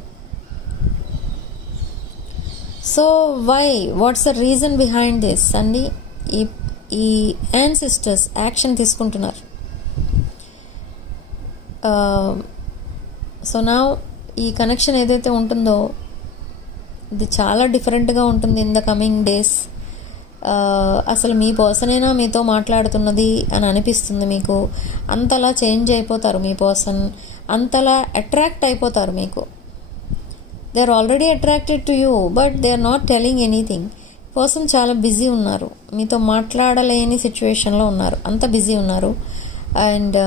So what's the reason behind this అండి? ఈ యాన్సిస్టర్స్ యాక్షన్ తీసుకుంటున్నారు. సో నా ఈ కనెక్షన్ ఏదైతే ఉంటుందో ఇది చాలా డిఫరెంట్గా ఉంటుంది ఇన్ ద కమింగ్ డేస్. అసలు మీ పర్సనేనా మీతో మాట్లాడుతున్నది అని అనిపిస్తుంది మీకు. అంతలా చేంజ్ అయిపోతారు మీ పర్సన్, అంతలా అట్రాక్ట్ అయిపోతారు మీకు. They are already attracted to you but they are not telling anything. Person చాలా బిజీ ఉన్నారు, మీతో మాట్లాడలేని సిచ్యువేషన్లో ఉన్నారు, అంత బిజీ ఉన్నారు. అండ్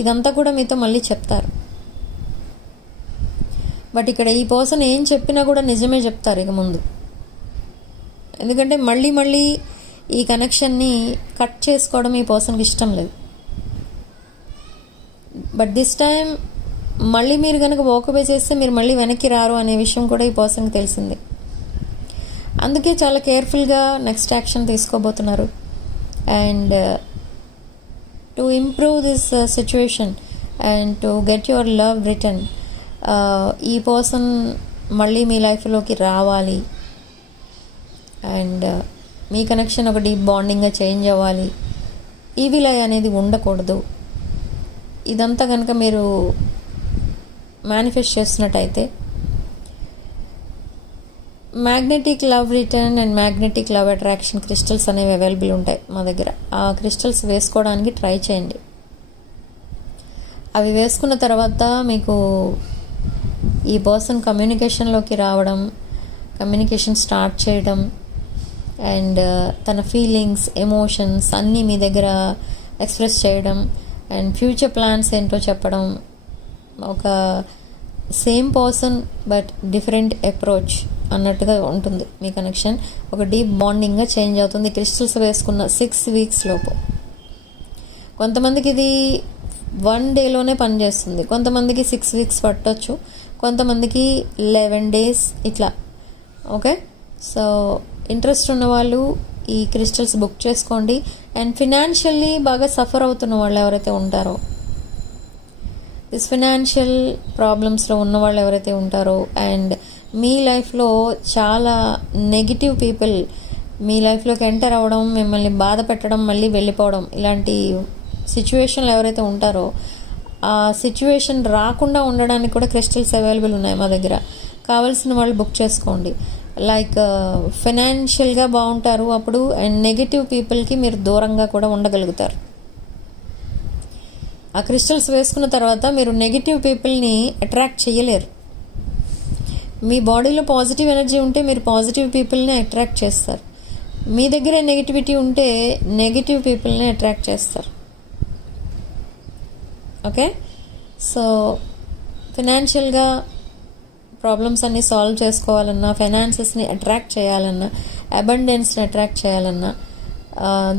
ఇదంతా కూడా మీతో మళ్ళీ చెప్తారు. బట్ ఇక్కడ ఈ పర్సన్ ఏం చెప్పినా కూడా నిజమే చెప్తారు ఇక ముందు. ఎందుకంటే మళ్ళీ మళ్ళీ ఈ కనెక్షన్ని కట్ చేసుకోవడం ఈ పర్సన్కి ఇష్టం లేదు. బట్ దిస్ టైం మళ్ళీ మీరు కనుక వాకవే చేస్తే మీరు మళ్ళీ వెనక్కి రారు అనే విషయం కూడా ఈ పర్సన్కి తెలిసింది. అందుకే చాలా కేర్ఫుల్గా నెక్స్ట్ యాక్షన్ తీసుకోబోతున్నారు. And to improve this situation and to get your love return, ఈ పర్సన్ మళ్ళీ మీ లైఫ్లోకి రావాలి. అండ్ మీ కనెక్షన్ ఒక డీప్ బాండింగ్గా చేంజ్ అవ్వాలి. ఈవిల్ ఐ అనేది ఉండకూడదు. ఇదంతా కనుక మీరు మేనిఫెస్ట్ చేస్తున్నట్టయితే magnetic love return and magnetic love attraction crystals అనేవి అవైలబుల్ ఉంటాయి మా దగ్గర. ఆ క్రిస్టల్స్ వేసుకోవడానికి ట్రై చేయండి. అవి వేసుకున్న తర్వాత మీకు ఈ పర్సన్ కమ్యూనికేషన్లోకి రావడం, కమ్యూనికేషన్ స్టార్ట్ చేయడం అండ్ తన ఫీలింగ్స్, ఎమోషన్స్ అన్నీ మీ దగ్గర ఎక్స్ప్రెస్ చేయడం అండ్ ఫ్యూచర్ ప్లాన్స్ ఏంటో చెప్పడం. ఒక same person but different approach అన్నట్టుగా ఉంటుంది మీ కనెక్షన్. ఒక డీప్ బాండింగ్గా చేంజ్ అవుతుంది క్రిస్టల్స్ వేసుకున్న 6 weeks లోపు. కొంతమందికి ఇది 1 dayలోనే పనిచేస్తుంది, కొంతమందికి 6 weeks పట్టొచ్చు, కొంతమందికి 11 days ఇట్లా. ఓకే, సో ఇంట్రెస్ట్ ఉన్న వాళ్ళు ఈ క్రిస్టల్స్ బుక్ చేసుకోండి. అండ్ ఫినాన్షియల్లీ బాగా సఫర్ అవుతున్న వాళ్ళు ఎవరైతే ఉంటారో, దిస్ ఫినాన్షియల్ ప్రాబ్లమ్స్లో ఉన్న వాళ్ళు ఎవరైతే ఉంటారో అండ్ మీ లైఫ్లో చాలా నెగిటివ్ పీపుల్ మీ లైఫ్లోకి ఎంటర్ అవ్వడం, మిమ్మల్ని బాధ పెట్టడం, మళ్ళీ వెళ్ళిపోవడం, ఇలాంటి సిచ్యువేషన్లు ఎవరైతే ఉంటారో ఆ సిచ్యువేషన్ రాకుండా ఉండడానికి కూడా క్రిస్టల్స్ అవైలబుల్ ఉన్నాయి మా దగ్గర. కావాల్సిన వాళ్ళు బుక్ చేసుకోండి. లైక్ ఫైనాన్షియల్గా బాగుంటారు అప్పుడు, అండ్ నెగిటివ్ పీపుల్కి మీరు దూరంగా కూడా ఉండగలుగుతారు. ఆ క్రిస్టల్స్ వేసుకున్న తర్వాత మీరు నెగిటివ్ పీపుల్ని అట్రాక్ట్ చేయలేరు. మీ బాడీలో పాజిటివ్ ఎనర్జీ ఉంటే మీరు పాజిటివ్ పీపుల్ని అట్రాక్ట్ చేస్తారు. మీ దగ్గర నెగిటివిటీ ఉంటే నెగిటివ్ పీపుల్ని అట్రాక్ట్ చేస్తారు. ఓకే, సో ఫినాన్షియల్గా ప్రాబ్లమ్స్ అన్నీ సాల్వ్ చేసుకోవాలన్నా, ఫైనాన్సెస్ని అట్రాక్ట్ చేయాలన్నా, అబండెన్స్ని అట్రాక్ట్ చేయాలన్నా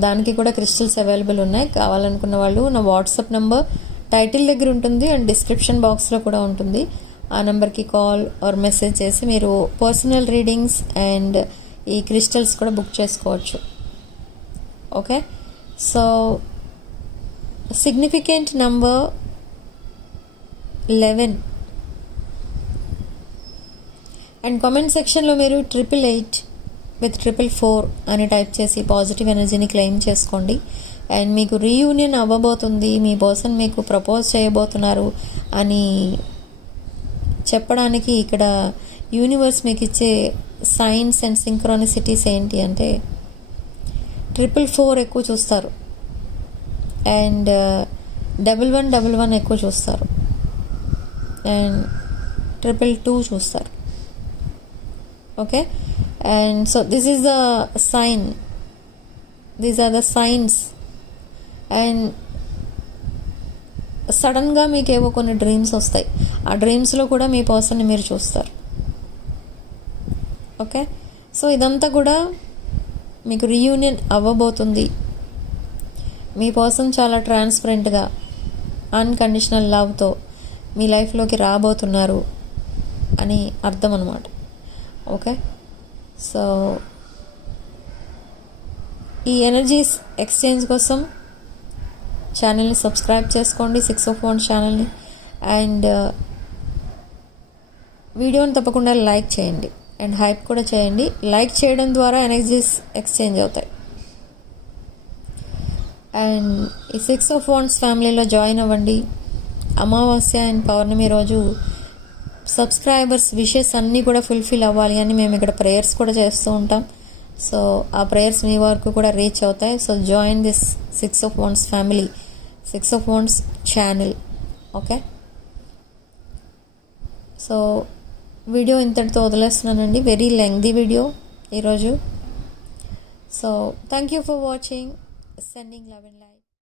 దానికి కూడా క్రిస్టల్స్ అవైలబుల్ ఉన్నాయి. కావాలనుకున్న వాళ్ళు నా వాట్సాప్ నెంబర్ టైటిల్ దగ్గర ఉంటుంది అండ్ డిస్క్రిప్షన్ బాక్స్లో కూడా ఉంటుంది. ఆ నెంబర్కి కాల్ ఆర్ మెసేజ్ చేసి మీరు పర్సనల్ రీడింగ్స్ అండ్ ఈ క్రిస్టల్స్ కూడా బుక్ చేసుకోవచ్చు. Okay, so significant number 11 and comment సెక్షన్లో మీరు 888 with 444 అని టైప్ చేసి పాజిటివ్ ఎనర్జీని క్లెయిమ్ చేసుకోండి. అండ్ మీకు రీయూనియన్ అవ్వబోతుంది, మీ పర్సన్ మీకు ప్రపోజ్ చేయబోతున్నారు అని చెప్పడానికి ఇక్కడ యూనివర్స్ మీకు ఇచ్చే సైన్స్ అండ్ సింక్రోనిసిటీస్ ఏంటి అంటే 444 ఎక్కువ చూస్తారు అండ్ 1111 ఎక్కువ చూస్తారు అండ్ 222 చూస్తారు. Okay, and so this is the sign, these are the signs. And సడన్గా మీకేవో కొన్ని డ్రీమ్స్ వస్తాయి, ఆ డ్రీమ్స్లో కూడా మీ పర్సన్ని మీరు చూస్తారు. ఓకే, సో ఇదంతా కూడా మీకు రీయూనియన్ అవ్వబోతుంది. మీ పర్సన్ చాలా ట్రాన్స్పరెంట్గా అన్కండిషనల్ లవ్తో మీ లైఫ్లోకి రాబోతున్నారు అని అర్థం అన్నమాట. ఓకే, సో ఈ ఎనర్జీస్ ఎక్స్చేంజ్ కోసం ఛానల్ని సబ్స్క్రైబ్ చేసుకోండి, 601 ఛానల్ని. అండ్ వీడియోని తప్పకుండా లైక్ చేయండి అండ్ హైప్ కూడా చేయండి. లైక్ చేయడం ద్వారా ఎనర్జీస్ ఎక్స్చేంజ్ అవుతాయి. అండ్ ఈ 6 of Wands ఫ్యామిలీలో జాయిన్ అవ్వండి. అమావాస్య అండ్ పౌర్ణమి రోజు సబ్స్క్రైబర్స్ విషెస్ అన్నీ కూడా ఫుల్ఫిల్ అవ్వాలి అని మేము ఇక్కడ ప్రేయర్స్ కూడా చేస్తూ ఉంటాం. సో ఆ ప్రేయర్స్ మీ వరకు కూడా రీచ్ అవుతాయి. So join this 6 of Wands family, 6 of Wands channel. Okay, so video ఇంతటితో వదిలేస్తున్నానండి. వెరీ లెంగ్దీ వీడియో ఈరోజు. So thank you for watching. Sending love and light.